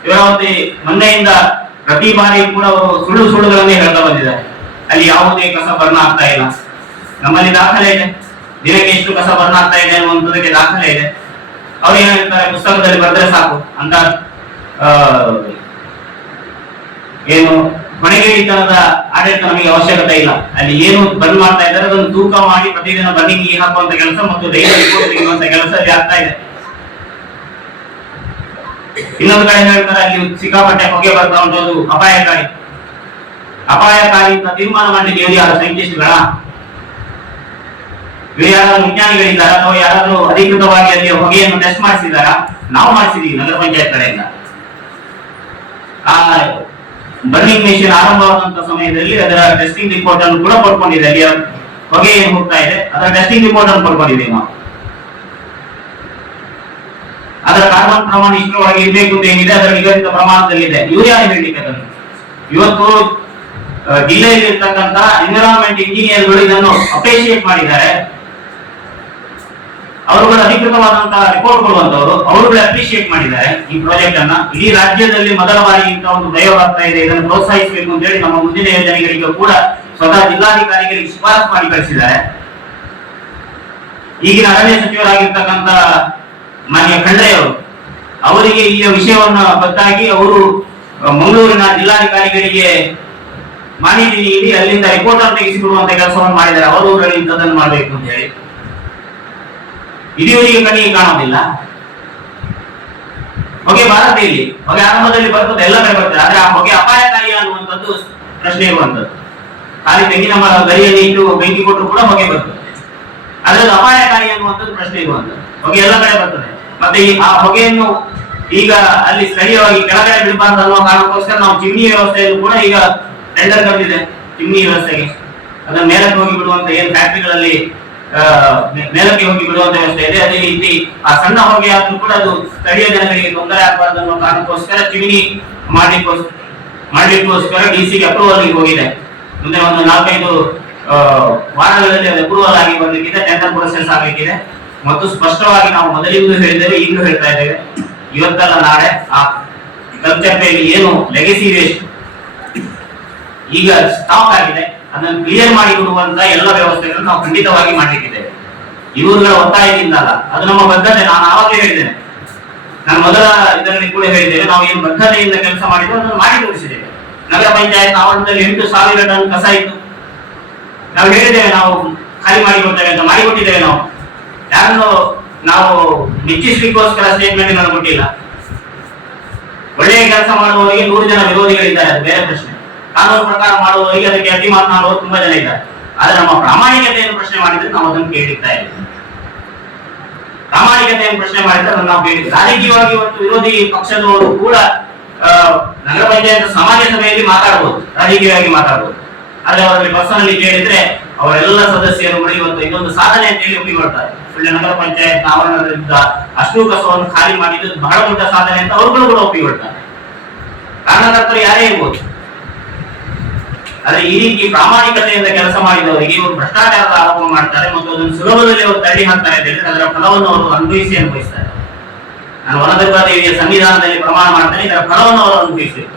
ಇವರಾವತಿ ಮೊನ್ನೆಯಿಂದ ಪ್ರತಿ ಬಾರಿ ಕೂಡ ಅವರು ಸುಳ್ಳುಗಳನ್ನೇ ಹೇಳ್ತಾ ಬಂದಿದ್ದಾರೆ. ಅಲ್ಲಿ ಯಾವುದೇ ಕಸ ಬರ್ಣ ಆಗ್ತಾ ಇಲ್ಲ. ನಮ್ಮಲ್ಲಿ ದಾಖಲೆ ಇದೆ, ದಿನಕ್ಕೆ ಎಷ್ಟು ಕಸ ಬರ್ಣ ಆಗ್ತಾ ಇದೆ ಅನ್ನುವಂಥದ್ದಕ್ಕೆ ದಾಖಲೆ ಇದೆ. ಅವ್ರು ಏನ್ ಹೇಳ್ತಾರೆ, ಪುಸ್ತಕದಲ್ಲಿ ಬರೆದ್ರೆ ಸಾಕು ಅಂತ ಏನು ಹೊಣೆಗೇಡಿತನದ ಆಡಳಿತ ನಮಗೆ ಅವಶ್ಯಕತೆ ಇಲ್ಲ. ಅಲ್ಲಿ ಏನು ಬಂದ್ ಮಾಡ್ತಾ ಇದ್ದಾರೆ ಅದನ್ನು ತೂಕ ಮಾಡಿ ಪ್ರತಿದಿನ ಬನ್ನಿಂಗ್ ಹಾಕುವಂತ ಕೆಲಸ ಮತ್ತು ಡೈಲಿ ರಿಪೋರ್ಟ್ ತೆಗೆಯುವಂತ ಕೆಲಸ ಅಲ್ಲಿ ಆಗ್ತಾ ಇದೆ. ಇನ್ನೊಂದು ಕಡೆ ಹೇಳ್ತಾರೆ, ಅಲ್ಲಿ ಸಿಕ್ಕಾಪಟ್ಟೆ ಹೊಗೆ ಬರ್ತಾ ಉಂಟು, ಅಪಾಯಕಾರಿ ಅಂತ ತೀರ್ಮಾನ ಮಾಡಲಿಕ್ಕೆ ಇವರು ಯಾರು ಸೈಂಟಿಸ್ಟ್ಗಳ, ಇವರು ಯಾರಾದ್ರೂ ವಿಜ್ಞಾನಿಗಳಿದ್ದಾರೆ ಅಥವಾ ಯಾರಾದ್ರೂ ಅಧಿಕೃತವಾಗಿ ಅಲ್ಲಿ ಹೊಗೆಯನ್ನು ಟೆಸ್ಟ್ ಮಾಡಿಸಿದಾರ? ನಾವು ಮಾಡಿಸಿದೀವಿ ನಗರ ಪಂಚಾಯತ್ ಕಡೆಯಿಂದ. ಆ ಬರ್ನಿಂಗ್ ಮೆಷಿನ್ ಆರಂಭವಾದಂತ ಸಮಯದಲ್ಲಿ ಅದರ ಟೆಸ್ಟಿಂಗ್ ರಿಪೋರ್ಟ್ ಅನ್ನು ಕೂಡ ಪಡ್ಕೊಂಡಿದೆ. ಅಲ್ಲಿ ಹೊಗೆ ಏನು ಹೋಗ್ತಾ ಇದೆ ಅದರ ಟೆಸ್ಟಿಂಗ್ ರಿಪೋರ್ಟ್ ಅನ್ನು ಪಡ್ಕೊಂಡಿದ್ದೀವಿ ನಾವು. ಅದರ ಕಾರ್ಬನ್ ಪ್ರಮಾಣ ಇಷ್ಟರೊಳಗೆ ಇರಬೇಕು ಅಂತ ಏನಿದೆ ಅದರ ನಿಗದಿತ ಪ್ರಮಾಣದಲ್ಲಿದೆ. ಇವರು ಯಾರು ಹೇಳಲಿಕ್ಕೆ ಅದನ್ನು? ಇವತ್ತು ಜಿಲ್ಲೆಯಲ್ಲಿ ಇರ್ತಕ್ಕಂಥ ಎನ್ವಿರಾನ್ಮೆಂಟ್ ಇಂಜಿನಿಯರ್ಗಳು ಇದನ್ನು ಅಪ್ರಿಶಿಯೇಟ್ ಮಾಡಿದ್ದಾರೆ. ಅವರುಗಳು ಅಧಿಕೃತವಾದಂತಹ ರಿಪೋರ್ಟ್ ಕೊಡುವಂತವರು, ಅವರುಗಳು ಅಪ್ರಿಶಿಯೇಟ್ ಮಾಡಿದ್ದಾರೆ ಈ ಪ್ರಾಜೆಕ್ಟ್ ಅನ್ನ. ಇಡೀ ರಾಜ್ಯದಲ್ಲಿ ಮೊದಲ ಬಾರಿ ಇಂಥ ಒಂದು ಪ್ರಯೋಗ ಆಗ್ತಾ ಇದೆ, ಇದನ್ನು ಪ್ರೋತ್ಸಾಹಿಸಬೇಕು ಅಂತ ಹೇಳಿ ನಮ್ಮ ಮುಂದಿನ ಯೋಜನೆಗಳಿಗೂ ಕೂಡ ಸ್ವತಃ ಜಿಲ್ಲಾಧಿಕಾರಿಗಳಿಗೆ ಶಿಫಾರಸು ಮಾಡಿ ಕಳಿಸಿದ್ದಾರೆ. ಈಗಿನ ಅರಣ್ಯ ಸಚಿವರಾಗಿರ್ತಕ್ಕಂಥ ಮಾನ್ಯ ಖಂಡ್ರೆ ಅವರು, ಅವರಿಗೆ ಈ ವಿಷಯವನ್ನು ಗೊತ್ತಾಗಿ ಅವರು ಮಂಗಳೂರಿನ ಜಿಲ್ಲಾಧಿಕಾರಿಗಳಿಗೆ ಮಾಹಿತಿ ನೀಡಿ ಅಲ್ಲಿಂದ ರಿಪೋರ್ಟ್ ಅನ್ನು ತೆಗೆಸಿಕೊಡುವಂತ ಕೆಲಸವನ್ನು ಮಾಡಿದ್ದಾರೆ. ಅವರು ಇಂಥದ್ದನ್ನು ಮಾಡಬೇಕು ಅಂತ ಹೇಳಿ ಇದುವರೆಗೆ ಕಣ್ಣಿಗೆ ಕಾಣೋದಿಲ್ಲ. ಹೊಗೆ ಬರುತ್ತೆ, ಇಲ್ಲಿ ಹೊಗೆ ಆರಂಭದಲ್ಲಿ ಬರ್ತದೆ, ಎಲ್ಲ ಕಡೆ ಬರ್ತದೆ. ಆದ್ರೆ ಆ ಹೊಗೆ ಅಪಾಯಕಾರಿ ಅನ್ನುವಂಥದ್ದು ಪ್ರಶ್ನೆ ಇರುವಂತದ್ದು. ಖಾಲಿ ತೆಂಗಿನ ಮರ ಗರಿಯಲ್ಲಿ ಇಟ್ಟು ಬೆಂಕಿ ಕೊಟ್ಟರು ಕೂಡ ಹೊಗೆ ಬರ್ತದೆ. ಅದರಲ್ಲಿ ಅಪಾಯಕಾರಿ ಅನ್ನುವಂಥದ್ದು ಪ್ರಶ್ನೆ ಇರುವಂತದ್ದು. ಹೊಗೆ ಎಲ್ಲ ಕಡೆ ಬರ್ತದೆ. ಮತ್ತೆ ಆ ಹೊಗೆಯನ್ನು ಈಗ ಅಲ್ಲಿ ಸ್ಥಳೀಯವಾಗಿ ಕೆಳಗಡೆ ಬಿಡಬಾರ್ದು ಅನ್ನುವ ಕಾರಣಕ್ಕೋಸ್ಕರ ನಾವು ಚಿಮ್ನಿ ವ್ಯವಸ್ಥೆಯಲ್ಲೂ ಕೂಡ ಈಗ ಟೆಂಡರ್ ಕರೆದಿದೆ. ಚಿಮ್ನಿ ವ್ಯವಸ್ಥೆಗೆ ಅದನ್ನ ಮೇಲಕ್ಕೆ ಹೋಗಿ ಬಿಡುವಂತ ಏನು ಫ್ಯಾಕ್ಟರಿಗಳಲ್ಲಿ ಮೇಲಕ್ಕೆ ಹೋಗಿ ಬಿಡುವಂತ ವ್ಯವಸ್ಥೆ ಇದೆ. ಅದೇ ರೀತಿ ಆ ಸಣ್ಣ ಹೊಗೆ ಆದ್ರೂ ಕೂಡ ಅದು ಸ್ಥಳೀಯ ಜನಗಳಿಗೆ ತೊಂದರೆ ಆಗಬಾರ್ದು ಅನ್ನೋ ಕಾರಣಕ್ಕೋಸ್ಕರ ಚಿಮ್ನಿ ಮಾಡ್ಲಿಕ್ಕೋಸ್ಕರ ಡಿಸಿಗೆ ಅಪ್ರೂವಲ್ ಹೋಗಿದೆ. ಮುಂದೆ ಒಂದು 4-5 ವಾರಗಳಲ್ಲಿ ಅದು ಅಪ್ರೂವಲ್ ಆಗಿ ಬರ್ಲಿಕ್ಕಿದೆ, ಟೆಂಡರ್ ಪ್ರೊಸೆಸ್ ಆಗಲಿಕ್ಕಿದೆ. ಮತ್ತು ಸ್ಪಷ್ಟವಾಗಿ ನಾವು ಮೊದಲಿಗೂ ಹೇಳಿದ್ದೇವೆ, ಈಗಲೂ ಹೇಳ್ತಾ ಇದ್ದೇವೆ, ಇವತ್ತಲ್ಲ ನಾಳೆ ಆ ಕಲ್ಚರ್ ಪೇಲಿ ಏನು ಲೆಗಸಿ ವೇಸ್ಟ್ ಈಗ ಸ್ಟಾಕ್ ಆಗಿದೆ ಅದನ್ನು ಕ್ಲಿಯರ್ ಮಾಡಿ ಕೊಡುವಂತ ಎಲ್ಲ ವ್ಯವಸ್ಥೆಗಳನ್ನು ನಾವು ಖಂಡಿತವಾಗಿ ಮಾಡಲಿಕ್ಕಿದ್ದೇವೆ. ಇವರುಗಳ ಒತ್ತಾಯದಿಂದ ಅಲ್ಲ, ಅದು ನಮ್ಮ ಬದ್ಧತೆ. ನಾನು ಆವಾಗಲೇ ಹೇಳಿದ್ದೇನೆ, ನಾನು ಮೊದಲ ಇದರಲ್ಲಿ ಕೂಡ ಹೇಳಿದ್ದೇವೆ, ನಾವು ಏನು ಬದ್ಧತೆಯಿಂದ ಕೆಲಸ ಮಾಡಿದ್ರು ಅದನ್ನು ಮಾಡಿ ತೋರಿಸಿದ್ದೇವೆ. ನಗರ ಪಂಚಾಯತ್ ಆವರಣದಲ್ಲಿ 8,000 ಟನ್ ಕಸ ಇತ್ತು. ನಾವು ಹೇಳಿದ್ದೇವೆ, ನಾವು ಖಾಲಿ ಮಾಡಿಕೊಡ್ತೇವೆ ಅಂತ ಮಾಡಿಕೊಟ್ಟಿದ್ದೇವೆ. ನಾವು ಯಾರನ್ನು ನಾವು ಮೆಚ್ಚಿಸ್ಲಿಕ್ಕೋಸ್ಕರ ಸ್ಟೇಟ್ಮೆಂಟ್ ಕೊಟ್ಟಿಲ್ಲ. ಒಳ್ಳೆಯ ಕೆಲಸ ಮಾಡುವವರಿಗೆ 100 ಜನ ವಿರೋಧಿಗಳಿದ್ದಾರೆ, ಅದು ಬೇರೆ ಪ್ರಶ್ನೆ. ಕಾನೂನು ಪ್ರಕಾರ ಮಾಡುವವರಿಗೆ ಅದಕ್ಕೆ ಅಡ್ಡಿ ಮಾತನಾಡುವವರು ತುಂಬಾ ಜನ ಇದ್ದಾರೆ. ಆದ್ರೆ ನಮ್ಮ ಪ್ರಾಮಾಣಿಕತೆಯನ್ನು ಪ್ರಶ್ನೆ ಮಾಡಿದ್ರೆ ನಾವು ಅದನ್ನು ಕೇಳಿರ್ತಾ ಇದ್ದೇವೆ. ಪ್ರಾಮಾಣಿಕತೆಯನ್ನು ಪ್ರಶ್ನೆ ಮಾಡಿದ್ರೆ ಅದನ್ನು ನಾವು ಕೇಳಿದ್ವಿ. ರಾಜಕೀಯವಾಗಿ ಇವತ್ತು ವಿರೋಧಿ ಪಕ್ಷದವರು ಕೂಡ ನಗರ ಪಂಚಾಯತ್ ಸಮಾಜ ಸಭೆಯಲ್ಲಿ ಮಾತಾಡಬಹುದು, ರಾಜಕೀಯವಾಗಿ ಮಾತಾಡಬಹುದು. ಆದ್ರೆ ಅವರಲ್ಲಿ ಪರ್ಸನಲಿ ಕೇಳಿದ್ರೆ ಅವರೆಲ್ಲ ಸದಸ್ಯರು ಇವತ್ತು ಇದೊಂದು ಸಾಧನೆ ಅಂತ ಹೇಳಿ ಒಪ್ಪಿಕೊಳ್ತಾರೆ. ಒಳ್ಳೆ ನಗರ ಪಂಚಾಯತ್ ಆವರಣದಿಂದ ಅಷ್ಟು ಕಸವನ್ನು ಖಾಲಿ ಮಾಡಿದ್ದು ಬಹಳ ದೊಡ್ಡ ಸಾಧನೆ ಅಂತ ಅವರುಗಳು ಕೂಡ ಒಪ್ಪಿಕೊಳ್ತಾರೆ. ಕಾರಣಕರ್ತರು ಯಾರೇ ಇರ್ಬೋದು. ಆದ್ರೆ ಈ ರೀತಿ ಪ್ರಾಮಾಣಿಕತೆಯಿಂದ ಕೆಲಸ ಮಾಡಿದವರಿಗೆ ಇವರು ಭ್ರಷ್ಟಾಚಾರದ ಆರೋಪ ಮಾಡ್ತಾರೆ ಮತ್ತು ಅದನ್ನು ಸುಲಭದಲ್ಲಿ ಅವರು ತಳ್ಳಿ ಹಾಕ್ತಾರೆ ಅಂತ ಹೇಳಿದ್ರೆ ಅದರ ಫಲವನ್ನು ಅವರು ಅನುಭವಿಸ್ತಾರೆ. ನಾನು ವನದುರ್ಗಾದೇವಿಯ ಸನ್ನಿಧಾನದಲ್ಲಿ ಪ್ರಮಾಣ ಮಾಡ್ತೇನೆ, ಇದರ ಫಲವನ್ನು ಅವರು ಅನುಭವಿಸಿದರು.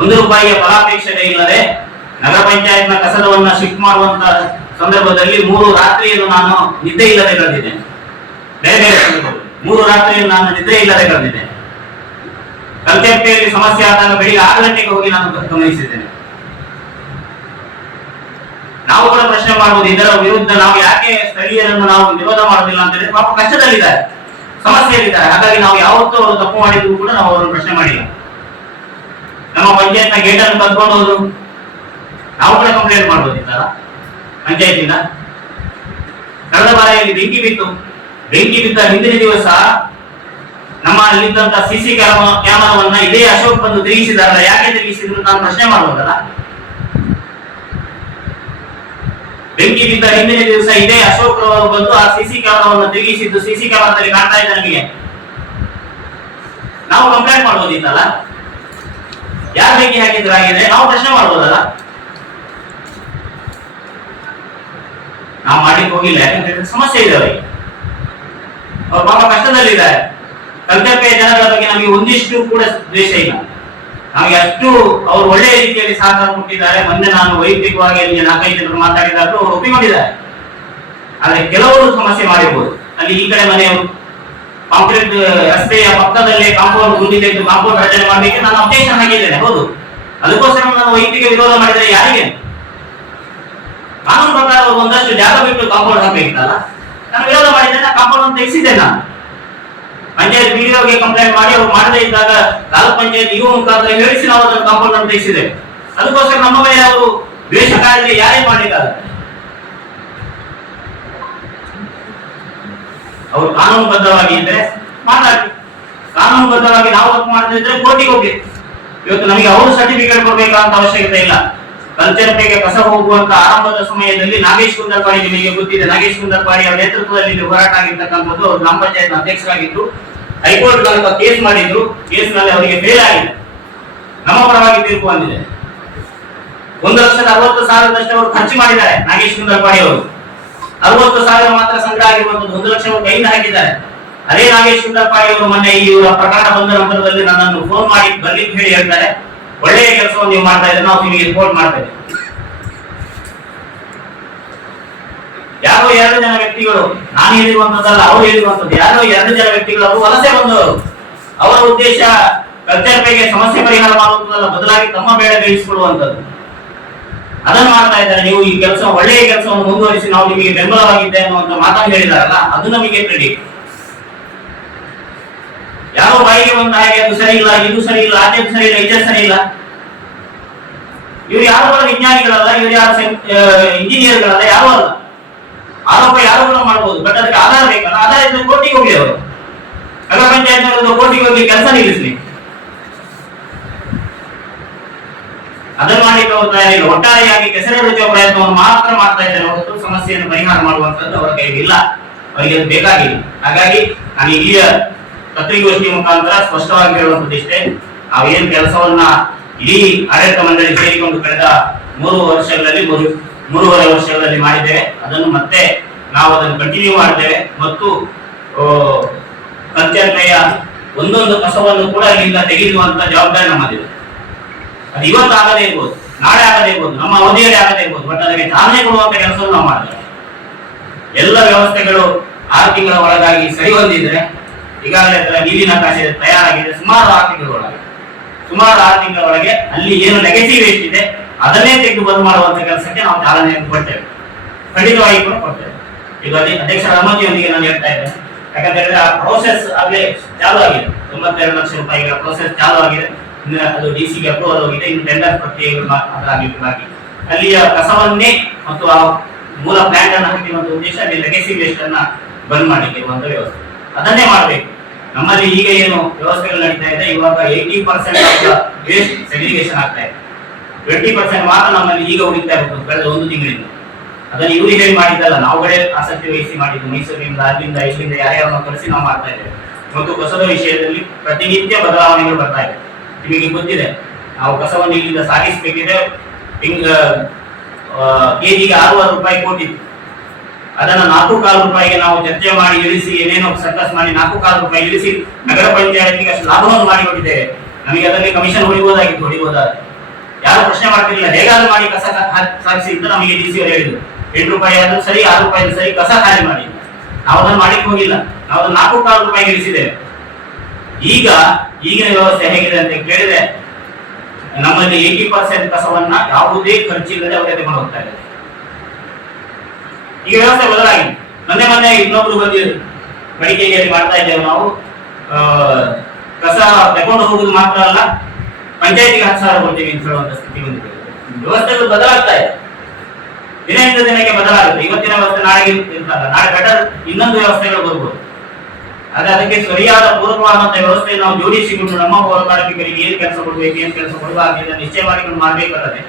₹1 ಫಲಾಪೇಕ್ಷತೆ ಇಲ್ಲದೆ ನಗರ ಪಂಚಾಯತ್ನ ಕಸದವನ್ನ ಶಿಫ್ಟ್ ಮಾಡುವಂತ ಸಂದರ್ಭದಲ್ಲಿ 3 ರಾತ್ರಿಯನ್ನು ನಾನು ನಿದ್ದೆ ಇಲ್ಲದೆ ಕಳೆದಿದ್ದೇನೆ. ಬೇರೆ ಬೇರೆ ಸಂದರ್ಭದಲ್ಲಿ 3 ರಾತ್ರಿಯನ್ನು ನಾನು ನಿದ್ದೆ ಇಲ್ಲದೆ ಕಳೆದಿದ್ದೇನೆ. ಕಲ್ತೆಪ್ಪೆಯಲ್ಲಿ ಸಮಸ್ಯೆ ಆದಾಗ ಬೆಳಿಗ್ಗೆ 6 ಗಂಟೆಗೆ ಹೋಗಿ ನಾನು ಗಮನಿಸಿದ್ದೇನೆ. ನಾವು ಕೂಡ ಪ್ರಶ್ನೆ ಮಾಡಬಹುದು, ಇದರ ವಿರುದ್ಧ ನಾವು ಯಾಕೆ ಸ್ಥಳೀಯರನ್ನು ನಾವು ವಿರೋಧ ಮಾಡೋದಿಲ್ಲ ಅಂತ ಹೇಳಿದ್ರೆ ಪಾಪ ಕಷ್ಟದಲ್ಲಿದ್ದಾರೆ, ಸಮಸ್ಯೆಯಲ್ಲಿದ್ದಾರೆ. ಹಾಗಾಗಿ ನಾವು ಯಾವತ್ತೂ ಅವರು ತಪ್ಪು ಮಾಡಿದ್ರು ಕೂಡ ನಾವು ಅವರನ್ನು ಪ್ರಶ್ನೆ ಮಾಡಿಲ್ಲ. ನಮ್ಮ ಪಂಚಾಯತ್ನ ಗೇಟ್ ಅನ್ನು ಕದ್ಕೊಂಡು ಹೋದ್ರು, ನಾವು ಕೂಡ ಕಂಪ್ಲೇಂಟ್ ಮಾಡಬಹುದಿತ್ತಲ್ಲ ಪಂಚಾಯತಿಂದ. ಕಳೆದ ಬಾರ ಇಲ್ಲಿ ಬೆಂಕಿ ಬಿದ್ದ ಹಿಂದಿನ ದಿವಸ ನಮ್ಮ ಅಲ್ಲಿದ್ದಂತ ಸಿಸಿ ಕ್ಯಾಮರಾವನ್ನ ಇದೇ ಅಶೋಕ್ ಬಂದು ತಿರುಗಿಸಿದಾರಲ್ಲ, ಯಾಕೆ ತಿರುಗಿಸಿದ್ರು ನಾನು ಪ್ರಶ್ನೆ ಮಾಡಬಹುದಲ್ಲ. ಬೆಂಕಿ ಬಿದ್ದ ಹಿಂದಿನ ದಿವಸ ಇದೇ ಅಶೋಕ್ ಅವರು ಬಂದು ಆ ಸಿಸಿ ಕ್ಯಾಮರಾವನ್ನು ತಿರುಗಿಸಿದ್ದು ಸಿಸಿ ಕ್ಯಾಮರಾದಲ್ಲಿ ಕಾಣ್ತಾ ಇದೆ ನಮಗೆ. ನಾವು ಕಂಪ್ಲೇಂಟ್ ಮಾಡಬಹುದಿತ್ತಲ್ಲ, ಯಾರು ಬೆಂಕಿ ಹಾಕಿದ್ರು ಆಗಿದೆ ನಾವು ಪ್ರಶ್ನೆ ಮಾಡಬಹುದಲ್ಲ. ನಾವು ಮಾಡ್ಲಿಕ್ಕೆ ಹೋಗಿಲ್ಲ, ಯಾಕಂದ್ರೆ ಸಮಸ್ಯೆ ಇದೆ ಅವರಿಗೆ, ಅವ್ರ ಪಾಪ ಕಷ್ಟದಲ್ಲಿದ್ದಾರೆ. ಕಲ್ತೆಪ್ಪೆಯ ಜನಗಳ ಬಗ್ಗೆ ನಮಗೆ ಒಂದಿಷ್ಟು ಕೂಡ ದ್ವೇಷ ಇಲ್ಲ. ನಮಗೆ ಅಷ್ಟು ಅವರು ಒಳ್ಳೆಯ ರೀತಿಯಲ್ಲಿ ಸಹಕಾರ ಕೊಟ್ಟಿದ್ದಾರೆ. ಮೊನ್ನೆ ನಾನು ವೈಯಕ್ತಿಕವಾಗಿ 4-5 ಜನರು ಮಾತಾಡಿದಾಗಲೂ ಅವರು ಒಪ್ಪಿಕೊಂಡಿದ್ದಾರೆ. ಆದ್ರೆ ಕೆಲವರು ಸಮಸ್ಯೆ ಮಾಡಿರ್ಬೋದು. ಅಲ್ಲಿ ಈ ಕಡೆ ಮನೆಯವರು ಕಾಂಕ್ರೀಟ್ ರಸ್ತೆಯ ಪಕ್ಕದಲ್ಲೇ ಕಾಂಪೌಂಡ್ ಗುಂಡಿ ತೆಗೆದು ಕಾಂಪೌಂಡ್ ರಚನೆ ಮಾಡಲಿಕ್ಕೆ ನಾನು ಅಬ್ಜೆಕ್ಷನ್ ಹಾಕಿದ್ದೇನೆ. ಹೌದು, ಅದಕ್ಕೋಸ್ಕರ ನಾನು ವೈಯಕ್ತಿಕ ವಿರೋಧ ಮಾಡಿದರೆ ಯಾರಿಗೆ? ಕಾನೂನು ಪ್ರಕಾರ ಒಂದಷ್ಟು ಜಾಗ ಬಿಟ್ಟು ಕಾಂಪೌಂಡ್ ಹಾಕಬೇಕಿತ್ತಲ್ಲ. ನಾನು ವಿರೋಧ ಮಾಡಿದ್ದೇನೆ, ಕಾಂಪೌಂಡ್ ಅನ್ನು ತೆಗೆಸಿದ್ದೆ. ನಾನು ಪಂಚಾಯತ್ ವಿಡಿಯೋಗೆ ಕಂಪ್ಲೇಂಟ್ ಮಾಡಿ ಅವರು ಮಾಡದೇ ಇದ್ದಾಗ ತಾಲೂಕ್ ಪಂಚಾಯತ್ ಇವು ಮುಖಾಂತರ ಹೇಳಿಸಿ ನಾವು ಅದನ್ನು ಕಾಂಪೌಂಡ್ ಅನ್ನು ತೆಗೆಸಿದ್ದೇವೆ. ಅದಕ್ಕೋಸ್ಕರ ನಮ್ಮ ಮೇಲೆ ಅವರು ದ್ವೇಷ ಕಾರ್ಯ ಯಾರೇ ಮಾಡಿದ್ದಾರೆ. ಅವರು ಕಾನೂನುಬದ್ಧವಾಗಿ ಇದ್ರೆ ಮಾತಾಡಿ, ಕಾನೂನುಬದ್ಧವಾಗಿ ನಾವು ತಪ್ಪು ಮಾಡ್ತಿದ್ರೆ ಕೋರ್ಟಿಗೆ ಹೋಗ್ಲಿ. ಇವತ್ತು ನಮಗೆ ಅವರು ಸರ್ಟಿಫಿಕೇಟ್ ಕೊಡ್ಬೇಕಂತ ಅವಶ್ಯಕತೆ ಇಲ್ಲ. ಕಲ್ಚರ್ಪೇಗೆ ಕಸ ಹೋಗುವಂತ ಆರಂಭದ ಸಮಯದಲ್ಲಿ ನಾಗೇಶ್ ಕುಂದರ್ಪಾಡಿ, ನಿಮಗೆ ಗೊತ್ತಿದೆ, ನಾಗೇಶ್ ಕುಂದರ್ಪಾಡಿ ಅವರ ನೇತೃತ್ವದಲ್ಲಿ ಹೋರಾಟ ಆಗಿರ್ತಕ್ಕಂಥದ್ದು. ಅವರು ಗ್ರಾಮ ಪಂಚಾಯತ್ ಅಧ್ಯಕ್ಷರಾಗಿದ್ದು ಹೈಕೋರ್ಟ್ ತನಕ ಕೇಸ್ ಮಾಡಿದ್ರು. ಕೇಸ್ನಲ್ಲಿ ಅವರಿಗೆ ಫೇಲ್ ಆಗಿದೆ, ನಮ್ಮ ಪರವಾಗಿ ತೀರ್ಪು ಬಂದಿದೆ. 1,60,000 ಅವರು ಖರ್ಚು ಮಾಡಿದ್ದಾರೆ. ನಾಗೇಶ್ ಕುಂದರ್ಪಾಡಿ ಅವರು 60,000 ಮಾತ್ರ ಸಂಗ್ರಹ ಆಗಿರುವಂತದ್ದು, 1 ಲಕ್ಷ ಕೈಯಿಂದ ಹಾಕಿದ್ದಾರೆ. ಅದೇ ನಾಗೇಶ್ ಕುಂದರ್ಪಾಡಿ ಅವರು ಮೊನ್ನೆ ಇವರ ಪ್ರಕರಣ ಬಂದ ನಂತರದಲ್ಲಿ ನನ್ನನ್ನು ಫೋನ್ ಮಾಡಿ ಬರ್ಲಿಕ್ಕೆ ಹೇಳಿ ಹೇಳ್ತಾರೆ, ಒಳ್ಳೆಯ ಕೆಲಸವನ್ನು ನೀವು ಮಾಡ್ತಾ ಇದ್ರೆ ನಾವು ನಿಮಗೆ ಸಪೋರ್ಟ್ ಮಾಡ್ತೇವೆ. ಯಾರೋ 2 ಜನ ವ್ಯಕ್ತಿಗಳು, ನಾನು ಹೇಳಿರುವಂತದ್ದಲ್ಲ, ಅವರು ಹೇಳಿರುವಂತದ್ದು, ಯಾರೋ 2 ಜನ ವ್ಯಕ್ತಿಗಳು ಅವರು ವಲಸೆ ಬಂದವರು. ಅವರ ಉದ್ದೇಶ ಕಲ್ಚರ್ಪೇಗೆ ಸಮಸ್ಯೆ ಪರಿಹಾರ ಮಾಡುವುದಲ್ಲ, ಬದಲಾಗಿ ತಮ್ಮ ಬೇಡ ಬೇಯಿಸಿಕೊಳ್ಳುವಂತದ್ದು. ಅದನ್ನು ಮಾಡ್ತಾ ಇದ್ದಾರೆ. ನೀವು ಈ ಕೆಲಸ ಒಳ್ಳೆಯ ಕೆಲಸವನ್ನು ಮುಂದುವರಿಸಿ ನಾವು ನಿಮಗೆ ಬೆಂಬಲವಾಗಿದ್ದೆ ಅನ್ನುವಂತ ಮಾತನ್ನು ಹೇಳಿದಾರಲ್ಲ, ಅದು ನಮಗೆ ಕ್ರೆಡಿಟ್. ಯಾರೋ ಬಾಯಿಗೆ ಬಂದ ಹಾಗೆ ಅದು ಸರಿ ಇಲ್ಲ, ಇದು ಸರಿ ಇಲ್ಲ, ಅದೇ ಸರಿ ಇಲ್ಲ, ಇದೇ ಸರಿ ಇಲ್ಲ. ಇವರು ಯಾರು ಕೂಡ ವಿಜ್ಞಾನಿಗಳಲ್ಲ, ಇವರು ಯಾರು ಇಂಜಿನಿಯರ್ಗಳಲ್ಲ, ಯಾರು ಅಲ್ಲ. ಆರೋಪ ಯಾರು ಕೂಡ ಮಾಡಬಹುದು, ಬಟ್ ಅದಕ್ಕೆ ಆಧಾರ ಬೇಕಲ್ಲ. ಆಧಾರ ಇದ್ರೆ ಕೋರ್ಟಿಗೆ ಹೋಗಿ, ಅವರು ನಗರ ಪಂಚಾಯತ್ ಕೋರ್ಟಿಗೆ ಹೋಗಿ ಕೆಲಸ ನಿಲ್ಲಿಸಲಿ. ಅದನ್ನು ಮಾಡಲಿಕ್ಕೆ ಅವ್ರು ತಯಾರಿಲ್ಲ. ಒಟ್ಟಾರೆಯಾಗಿ ಕೆಸರೆಡುವ ಪ್ರಯತ್ನವನ್ನು ಮಾತ್ರ ಮಾಡ್ತಾ ಇದ್ದಾರೆ ಹೊರತು ಸಮಸ್ಯೆಯನ್ನು ಪರಿಹಾರ ಮಾಡುವಂತದ್ದು ಅವರ ಕೈಗೆ ಇಲ್ಲ, ಅವರಿಗೆ ಅದು ಬೇಕಾಗಿಲ್ಲ. ಹಾಗಾಗಿ ನಾನು ಇಲ್ಲಿಯ ಪತ್ರಿಕಾಗೋಷ್ಠಿ ಮುಖಾಂತರ ಸ್ಪಷ್ಟವಾಗಿ ಹೇಳುವಂತದ್ದು ಇಷ್ಟೇ, ನಾವೇನು ಕೆಲಸವನ್ನ ಇಡೀ ಆಡಳಿತ ಮಂಡಳಿ ಸೇರಿಕೊಂಡು ಕಳೆದ 3 ವರ್ಷಗಳಲ್ಲಿ ಮಾಡಿದ್ದೇವೆ. ಅದನ್ನು ಮತ್ತೆ ನಾವು ಅದನ್ನು ಕಂಟಿನ್ಯೂ ಮಾಡಿದ್ದೇವೆ ಮತ್ತು ಪಂಚಾಯತ್ನ ಒಂದೊಂದು ಕಸವನ್ನು ಕೂಡ ಇಲ್ಲಿಂದ ತೆಗೆಯುವಂತ ಜವಾಬ್ದಾರಿ ನಮ್ಮದಿದೆ. ಅದು ಇವತ್ತು ಆಗದೇ ಇರ್ಬೋದು, ನಾಳೆ ಆಗದೇ ಇರ್ಬೋದು, ನಮ್ಮ ಅವಧಿಯಲ್ಲಿ ಆಗದೇ ಇರ್ಬೋದು, ಬಟ್ ಅದಕ್ಕೆ ಚಾಲನೆ ಕೊಡುವಂತ ಕೆಲಸವನ್ನು ನಾವು ಮಾಡಿದ್ದೇವೆ. ಎಲ್ಲ ವ್ಯವಸ್ಥೆಗಳು 6 ತಿಂಗಳ ಒಳಗಾಗಿ ಸರಿ ಹೊಂದಿದ್ರೆ ಈಗಾಗಲೇ ನೀಲಿ ನಕಾಶೆ ತಯಾರಾಗಿದೆ. ಸುಮಾರು 6 ತಿಂಗಳ ಒಳಗೆ ಅಲ್ಲಿ ಏನು ನೆಗೆಟಿವ್ ವೇಸ್ಟ್ ಇದೆ ಅದನ್ನೇ ತೆಗೆದು ಬಂದ್ ಮಾಡುವಂತ ಕೆಲಸಕ್ಕೆ ನಾವು ಚಾಲನೆಯನ್ನು ಕೊಡ್ತೇವೆ, ಖಂಡಿತವಾಗಿ ಕೂಡ ಕೊಡ್ತೇವೆ. ಈಗ ಅಧ್ಯಕ್ಷರ ಅನುಮತಿಯೊಂದಿಗೆ ನಾನು ಹೇಳ್ತಾ ಇದ್ದೇನೆ. ಯಾಕಂತೇಳಿದ್ರೆ ಆ ಪ್ರೋಸೆಸ್ ಆಗ್ಲೇ ಚಾಲು ಆಗಿದೆ. 92 ಲಕ್ಷ ರೂಪಾಯಿಗಳ ಪ್ರೋಸೆಸ್ ಚಾಲು ಆಗಿದೆ. ಅದು ಡಿಸಿಗೆ ಅಪ್ರೂವಲ್ ಹೋಗಿದೆ. ಇನ್ನು ಟೆಂಡರ್ ಪ್ರಕ್ರಿಯೆಗಳು ಬಾಕಿ. ಅಲ್ಲಿಯ ಕಸವನ್ನೇ ಮತ್ತು ಆ ಮೂಲ ಪ್ಲಾಂಟ್ ಅನ್ನು ಹಾಕಿರುವಂತ ಉದ್ದೇಶ ಅಲ್ಲಿ ಲೆಗಸಿ ವೇಸ್ಟ್ ಅನ್ನ ಬಂದ್ ಮಾಡಲಿಕ್ಕೆ ಇರುವಂತ ವ್ಯವಸ್ಥೆ, ಅದನ್ನೇ ಮಾಡಬೇಕು. ನಮ್ಮಲ್ಲಿ ಈಗ ಏನು ವ್ಯವಸ್ಥೆಗಳು ನಡೀತಾ ಇದೆ, ಇವಾಗ 80% ವೇಸ್ಟ್ ಸೆಗ್ರಿಗೇಷನ್ ಆಗ್ತಾ ಇದೆ. 20% ಮಾತ್ರ ನಮ್ಮಲ್ಲಿ ಈಗ ಉಳಿತಾ ಇರಬಹುದು ಕಳೆದ 1 ತಿಂಗಳಿಂದ. ಅದನ್ನು ಇವರು ಹೇಳಿ ಮಾಡಿದ್ದಲ್ಲ, ನಾವುಗಳೇ ಆಸಕ್ತಿ ವಹಿಸಿ ಮಾಡಿದ್ದು. ಮೈಸೂರಿನಿಂದ ಅಲ್ಲಿಂದ ಇಲ್ಲಿಂದ ಯಾರ್ಯಾರನ್ನು ಕಳಿಸಿ ನಾವು ಮಾಡ್ತಾ ಇದ್ದೇವೆ. ಮತ್ತು ಕಸದ ವಿಷಯದಲ್ಲಿ ಪ್ರತಿನಿತ್ಯ ಬದಲಾವಣೆಗಳು ಬರ್ತಾ ಇದೆ. ನಿಮಗೆ ಗೊತ್ತಿದೆ, ನಾವು ಕಸವನ್ನು ಇಲ್ಲಿಂದ ಸಾಗಿಸಬೇಕಿದೆ. ಕೆಜಿಗೆ 60 ರೂಪಾಯಿ ಕೊಟ್ಟಿದ್ದು, ಅದನ್ನ 4.25 ರೂಪಾಯಿಗೆ ನಾವು ಚರ್ಚೆ ಮಾಡಿ ಇಳಿಸಿ, ಏನೇನೋ ಸರ್ಕಸ್ ಮಾಡಿ 4.25 ರೂಪಾಯಿ ಇಳಿಸಿ ನಗರ ಪಂಚಾಯತಿಗೆ ಅಷ್ಟು ಲಾಭವನ್ನು ಮಾಡಿಕೊಟ್ಟಿದ್ದೇವೆ. ನಮಗೆ ಅದರಲ್ಲಿ ಕಮಿಷನ್ ಹೊಡಿಬಹುದಾದ್ರೆ ಯಾರು ಪ್ರಶ್ನೆ ಮಾಡ್ತಿರ್ಲಿಲ್ಲ. ಹೇಗಾದ್ರೂ ಮಾಡಿ ಕಸ ಸಾಗಿಸಿ ಅಂತ ನಮಗೆ ಡಿಸಿ ಅವರು ಹೇಳಿದ್ರು. 8 ರೂಪಾಯಿ ಆದ್ರೂ ಸರಿ, 6 ರೂಪಾಯಿ ಸರಿ, ಕಸ ಖಾಲಿ ಮಾಡಿ. ನಾವು ಅದನ್ನು ಮಾಡಿಕ್ ಹೋಗಿಲ್ಲ, ನಾವು ಅದನ್ನು 4.25 ರೂಪಾಯಿಗೆ ಇಳಿಸಿದ್ದೇವೆ. ಈಗಿನ ವ್ಯವಸ್ಥೆ ಹೇಗಿದೆ ಅಂತ ಕೇಳಿದ್ರೆ, ನಮ್ಮಲ್ಲಿ 80% ಕಸವನ್ನ ಯಾವುದೇ ಖರ್ಚಿಲ್ಲದೆ ಅವರೇ ತಗೊಂಡು ಹೋಗ್ತಾ ಇದ್ದಾರೆ. ಈಗ ವ್ಯವಸ್ಥೆ ಬದಲಾಗಿದೆ. ಮೊನ್ನೆ ಇನ್ನೊಬ್ರು ಬಂದಿದ್ರು, ಮಡಿಕೇರಿಯಲ್ಲಿ ಮಾಡ್ತಾ ಇದ್ದೇವೆ ನಾವು. ಕಸ ತಗೊಂಡು ಹೋಗುದು ಮಾತ್ರ ಅಲ್ಲ, ಪಂಚಾಯತಿಗೆ 10,000 ಕೊಡ್ತೀವಿ ಅಂತ ಹೇಳುವಂತ ಸ್ಥಿತಿ ಬಂದಿದೆ. ವ್ಯವಸ್ಥೆಗಳು ಬದಲಾಗ್ತಾ ಇದೆ, ದಿನದಿಂದ ದಿನಕ್ಕೆ ಬದಲಾಗುತ್ತೆ. ಇವತ್ತಿನ ವ್ಯವಸ್ಥೆ ನಾಳೆಗೆ ಇರ್ತಲ್ಲ, ನಾಳೆ ಬೆಟರ್ ಇನ್ನೊಂದು ವ್ಯವಸ್ಥೆಗಳು ಬರ್ಬೋದು. ಆದ್ರೆ ಅದಕ್ಕೆ ಸರಿಯಾದ ಪೂರಕವಾದಂತಹ ವ್ಯವಸ್ಥೆ ನಾವು ಜೋಡಿಸಿಕೊಂಡು ನಮ್ಮ ಪೌರ ಕಾರ್ಮಿಕರಿಗೆ ಏನ್ ಕೆಲಸ ಕೊಡ್ಬೇಕು, ಏನ್ ಕೆಲಸ ಕೊಡಬಾರ್ದು ನಿಶ್ಚಯ ಮಾಡಿಕೊಂಡು ಮಾಡ್ಬೇಕಲ್ಲದೆ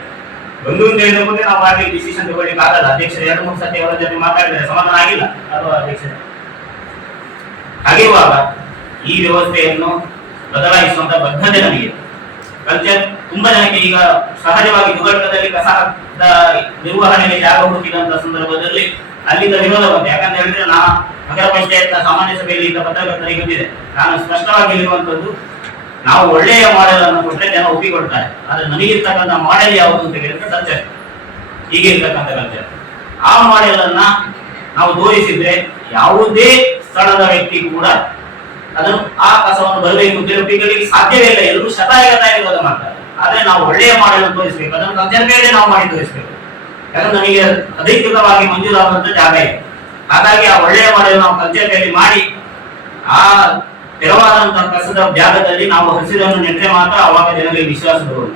ಒಂದು ಹೇಳಿದ ಮುಂದೆ ನಾವು ಮಾಡ್ಲಿಕ್ಕೆ ಡಿಸಿಷನ್ ತಗೊಳ್ಳಿಕ್ಕೆ ಆಗಲ್ಲ. ಅಧ್ಯಕ್ಷರು 2-3 ಸತಿ ಅವರ ಜೊತೆ ಮಾತಾಡಿದರೆ ಸಮಾಧಾನ ಆಗಿಲ್ಲ ಅಥವಾ ಅಧ್ಯಕ್ಷರೇ. ಹಾಗಿರುವಾಗ ಈ ವ್ಯವಸ್ಥೆಯನ್ನು ಬದಲಾಯಿಸುವಂತ ಬದ್ಧತೆ ನಮಗೆ ಪಂಚಾಯತ್ ತುಂಬಾ ಜನಕ್ಕೆ ಈಗ ಸಹಜವಾಗಿ ದುಘಟಕದಲ್ಲಿ ಕಸದ ನಿರ್ವಹಣೆಗೆ ಜಾಗ ಹುಡುಕಿದಂತ ಸಂದರ್ಭದಲ್ಲಿ ಅಲ್ಲಿಂದ ವಿರೋಧ ಬಂತು. ಯಾಕಂತ ಹೇಳಿದ್ರೆ ನಗರ ಪಂಚಾಯತ್ನ ಸಾಮಾನ್ಯ ಸಭೆಯಲ್ಲಿ ಇಂಥ ಪತ್ರಕರ್ತರಿಗೆ ಬಂದಿದೆ. ನಾನು ಸ್ಪಷ್ಟವಾಗಿ ಹೇಳಿರುವಂತದ್ದು, ನಾವು ಒಳ್ಳೆಯ ಮಾಡೆಲ್ ಅನ್ನು ಕೊಟ್ಟರೆ ಜನ ಒಪ್ಪಿಕೊಡ್ತಾರೆ. ಆದ್ರೆ ನನಗಿರ್ತಕ್ಕಂಥ ಮಾಡೆಲ್ ಯಾವುದು ಅಂತ ಹೇಳಿದ್ರೆ ಕಲ್ಚರ್, ಹೀಗೆ ಇರ್ತಕ್ಕಂಥ ಕಲ್ಚರ್. ಆ ಮಾಡೆಲ್ ಅನ್ನ ನಾವು ತೋರಿಸಿದ್ರೆ ಯಾವುದೇ ಸ್ಥಳದ ವ್ಯಕ್ತಿ ಕೂಡ ಅದನ್ನು ಆ ಕಸವನ್ನು ಬರಬೇಕು ಅಂತ ಒಪ್ಪಿಕೊಳ್ಳಿಕ್ಕೆ ಸಾಧ್ಯವೇ ಇಲ್ಲ. ಎಲ್ಲರೂ ಶತಾಯಗತಾಯ ವಿರೋಧ ಮಾಡ್ತಾರೆ. ಆದ್ರೆ ನಾವು ಒಳ್ಳೆಯ ಮಾಡೆಲ್ ಅನ್ನು ತೋರಿಸಬೇಕು, ಅದನ್ನು ಕಲ್ಚರ್ ಮೇಲೆ ನಾವು ಮಾಡಿ ತೋರಿಸಬೇಕು. ಯಾಕಂದ್ರೆ ನಮಗೆ ಅಧಿಕೃತವಾಗಿ ಮಂಜೂರಾದಂತ ಜಾಗ ಇದೆ. ಹಾಗಾಗಿ ಆ ಒಳ್ಳೆಯ ಮಾಡೆಲ್ ನಾವು ಕಲ್ಚರ್ ಮಾಡಿ ಆ ತೆರವಾದಂತಹ ಕಸದ ಜಾಗದಲ್ಲಿ ನಾವು ಹಸಿರನ್ನು ನೆಟ್ಟರೆ ಮಾತ್ರ ಅವಾಗ ಜನರಿಗೆ ವಿಶ್ವಾಸ ಬರುವುದು.